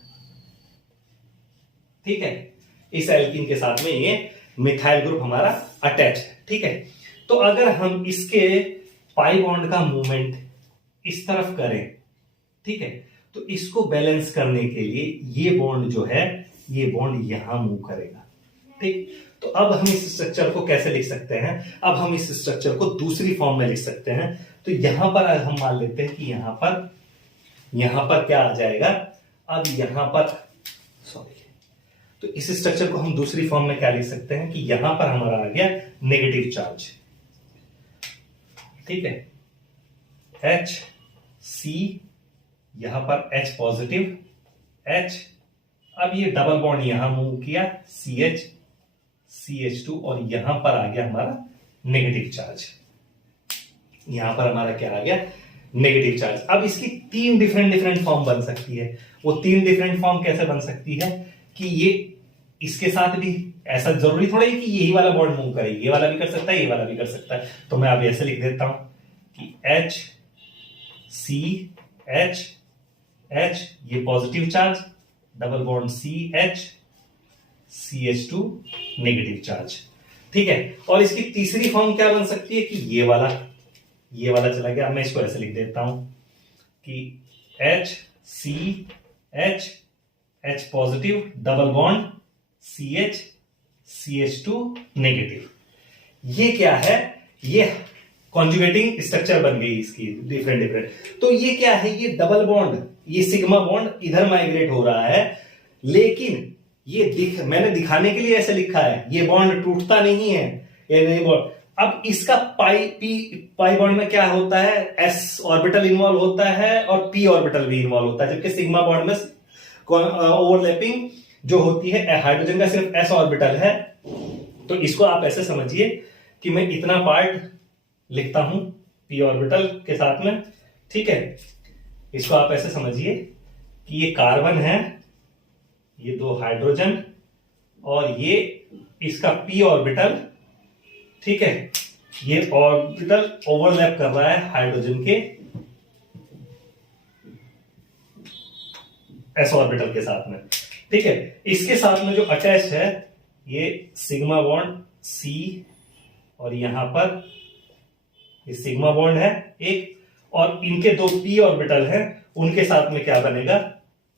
ठीक है, इस एल्कीन के साथ में ये मिथाइल ग्रुप हमारा अटैच है। ठीक है, तो अगर हम इसके पाई बॉन्ड का मूवमेंट इस तरफ करें, ठीक है, तो इसको बैलेंस करने के लिए ये बॉन्ड जो है ये बॉन्ड यहां मूव करेगा। ठीक, तो अब हम इस स्ट्रक्चर को कैसे लिख सकते हैं, अब हम इस स्ट्रक्चर को दूसरी फॉर्म में लिख सकते हैं। तो यहां पर हम मान लेते हैं कि यहां पर क्या आ जाएगा, अब यहां पर सॉरी, तो इस स्ट्रक्चर को हम दूसरी फॉर्म में क्या लिख सकते हैं कि यहां पर हमारा आ गया नेगेटिव चार्ज। ठीक है, H C, यहां पर H पॉजिटिव H, अब ये डबल बॉन्ड यहां मूव किया CH CH2 और यहां पर आ गया हमारा नेगेटिव चार्ज। यहां पर हमारा क्या आ गया, नेगेटिव चार्ज। अब इसकी तीन डिफरेंट फॉर्म बन सकती है। वो तीन डिफरेंट फॉर्म कैसे बन सकती है कि ये इसके साथ भी ऐसा जरूरी थोड़ा है कि यही वाला बॉन्ड मूव करे, ये वाला भी कर सकता है, ये वाला भी कर सकता है। तो मैं अब ऐसे लिख देता हूं कि H C H H, ये positive charge, double bond CH CH2 negative charge. ठीक है, और इसकी तीसरी फॉर्म क्या बन सकती है कि ये वाला चला गया। मैं इसको ऐसे लिख देता हूं कि H C H H positive, double bond CH CH2 negative. ये क्या है, ये कॉन्जुगेटिंग स्ट्रक्चर बन गई इसकी डिफरेंट। तो ये क्या है, ये डबल बॉन्ड, ये सिग्मा बॉन्ड इधर माइग्रेट हो रहा है, लेकिन ये मैंने दिखाने के लिए ऐसे लिखा है, ये बॉन्ड टूटता नहीं है, ये नहीं बॉन्ड। अब इसका पाई बॉन्ड में क्या होता है, s ऑर्बिटल इन्वॉल्व होता है और p ऑर्बिटल भी इन्वॉल्व होता है, जबकि सिग्मा बॉन्ड में ओवरलैपिंग जो होती है हाइड्रोजन का सिर्फ s ऑर्बिटल है। तो इसको आप ऐसे समझिए कि मैं इतना पार्ट लिखता हूं p ऑर्बिटल के साथ में। ठीक है, इसको आप ऐसे समझिए कि ये कार्बन है, ये दो हाइड्रोजन और ये इसका p ऑर्बिटल। ठीक है, ये ऑर्बिटल ओवरलैप कर रहा है हाइड्रोजन के s ऑर्बिटल के साथ में। ठीक है, इसके साथ में जो अटैच है ये सिग्मा बॉन्ड C और यहां पर ये सिग्मा बॉन्ड है एक, और इनके दो p ऑर्बिटल हैं, उनके साथ में क्या बनेगा,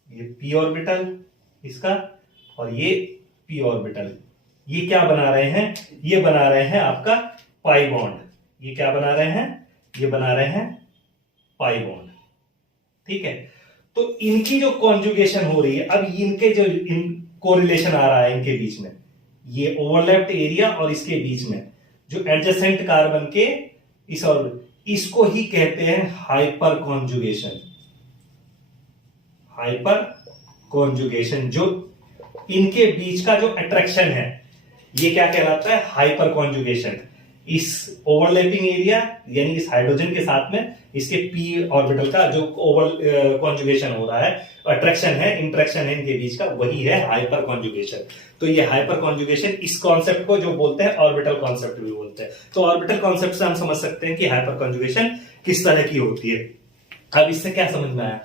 ये p ऑर्बिटल इसका और ये p ऑर्बिटल, ये क्या बना रहे हैं, ये बना रहे हैं आपका पाई बॉन्ड। ये क्या बना रहे हैं, ये बना रहे हैं पाई बॉन्ड। ठीक है, तो इनकी जो कॉन्जुगेशन हो रही है, अब इनके जो कोरिलेशन आ रहा है इनके बीच में, ये ओवरलैप्ड एरिया और इसके बीच में जो एडजेसेंट कार्बन के इस और इसको ही कहते हैं हाइपर कॉन्जुगेशन। हाइपर कॉन्जुगेशन, जो इनके बीच का जो अट्रैक्शन है ये क्या कहलाता है, हाइपर कॉन्जुगेशन। इस ओवरलैपिंग एरिया यानी इस हाइड्रोजन के साथ में इसके p ऑर्बिटल का जो ओवर कॉन्जुगेशन हो रहा है, अट्रैक्शन है, इंटरेक्शन है इनके बीच का, वही है हाइपर कॉन्जुगेशन। तो ये हाइपर कॉन्जुगेशन, इस कॉन्सेप्ट को जो बोलते हैं ऑर्बिटल कॉन्सेप्ट भी बोलते हैं। तो ऑर्बिटल कॉन्सेप्ट से हम समझ सकते हैं कि हाइपर कॉन्जुगेशन किस तरह की होती है। अब इससे क्या समझ में आया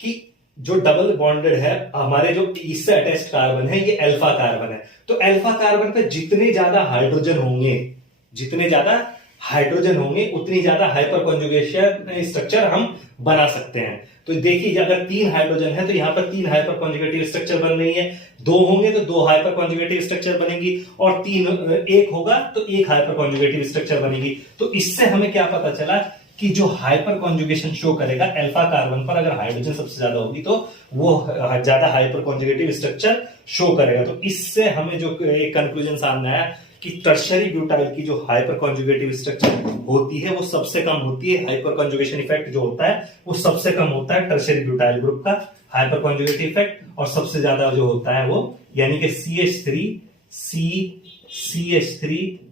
कि जो डबल बॉन्डेड है हमारे, जो इससे अटैच्ड कार्बन है ये अल्फा कार्बन है। तो अल्फा कार्बन पे जितने ज्यादा हाइड्रोजन होंगे, जितने ज्यादा हाइड्रोजन होंगे उतनी ज्यादा हाइपर कॉन्जुगेशन स्ट्रक्चर हम बना सकते हैं। तो देखिए अगर 3 हाइड्रोजन है तो यहां पर 3 हाइपर कॉन्जुगेटिव स्ट्रक्चर बन रही है, 2 होंगे तो 2 हाइपर कॉन्जुगेटिव स्ट्रक्चर बनेगी, और 1 होगा तो 1 हाइपर कॉन्जुगेटिव स्ट्रक्चर बनेगी। तो इससे हमें क्या पता चला कि जो हाइपर कॉन्जुगेशन शो करेगा अल्फा कार्बन पर, अगर हाइड्रोजन सबसे ज्यादा होगी तो वो ज्यादा हाइपर कॉन्जुगेटिव स्ट्रक्चर शो करेगा। तो इससे हमें जो एक कंक्लूजन सामने आया कि टर्शरी ब्यूटाइल की जो हाइपर कॉन्जुगेटिव स्ट्रक्चर होती है वो सबसे कम होती है, हाइपर कॉन्जुगेशन इफेक्ट जो होता है वो सबसे कम होता है टर्शरी ब्यूटाइल ग्रुप का हाइपर कॉन्जुगेटिव इफेक्ट, और सबसे ज्यादा जो होता है वो यानी कि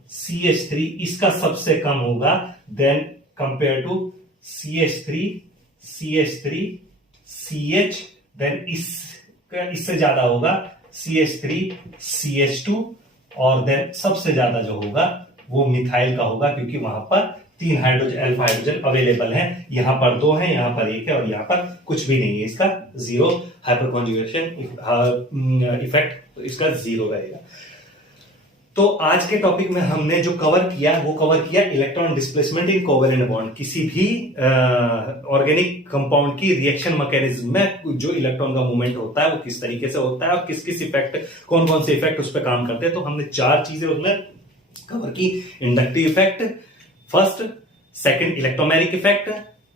CH3 इसका सबसे कम होगा then compare to CH3CH, then इससे ज्यादा होगा CH3CH2, और देन सबसे ज्यादा जो होगा वो मिथाइल का होगा, क्योंकि वहां पर 3 हाइड्रोजन अल्फा हाइड्रोजन अवेलेबल हैं, यहां पर 2 हैं, यहां पर 1 है, और यहां पर कुछ भी नहीं है, इसका 0 हाइपर कॉन्जुगेशन इफेक्ट इसका 0 रहेगा। तो आज के टॉपिक में हमने जो कवर किया electron displacement in covalent bond. किसी भी ऑर्गेनिक कंपाउंड की रिएक्शन मैकेनिज्म में जो इलेक्ट्रॉन का मूवमेंट होता है वो किस तरीके से होता है और किस किस इफेक्ट, कौन कौन से इफेक्ट उस पर काम करते हैं। तो हमने 4 चीजें उसमें कवर की, inductive effect first, second electromeric effect,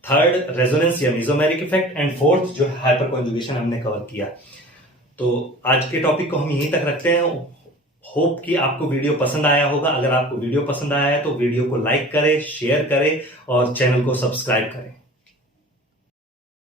third resonance या मेसोमेरिक इफेक्ट, एंड फोर्थ जो हाइपर कॉन्जुगेशन हमने कवर किया। तो आज के टॉपिक को हम यहीं तक रखते हैं। होप कि आपको वीडियो पसंद आया होगा। अगर आपको वीडियो पसंद आया है तो वीडियो को लाइक करें, शेयर करें और चैनल को सब्सक्राइब करें।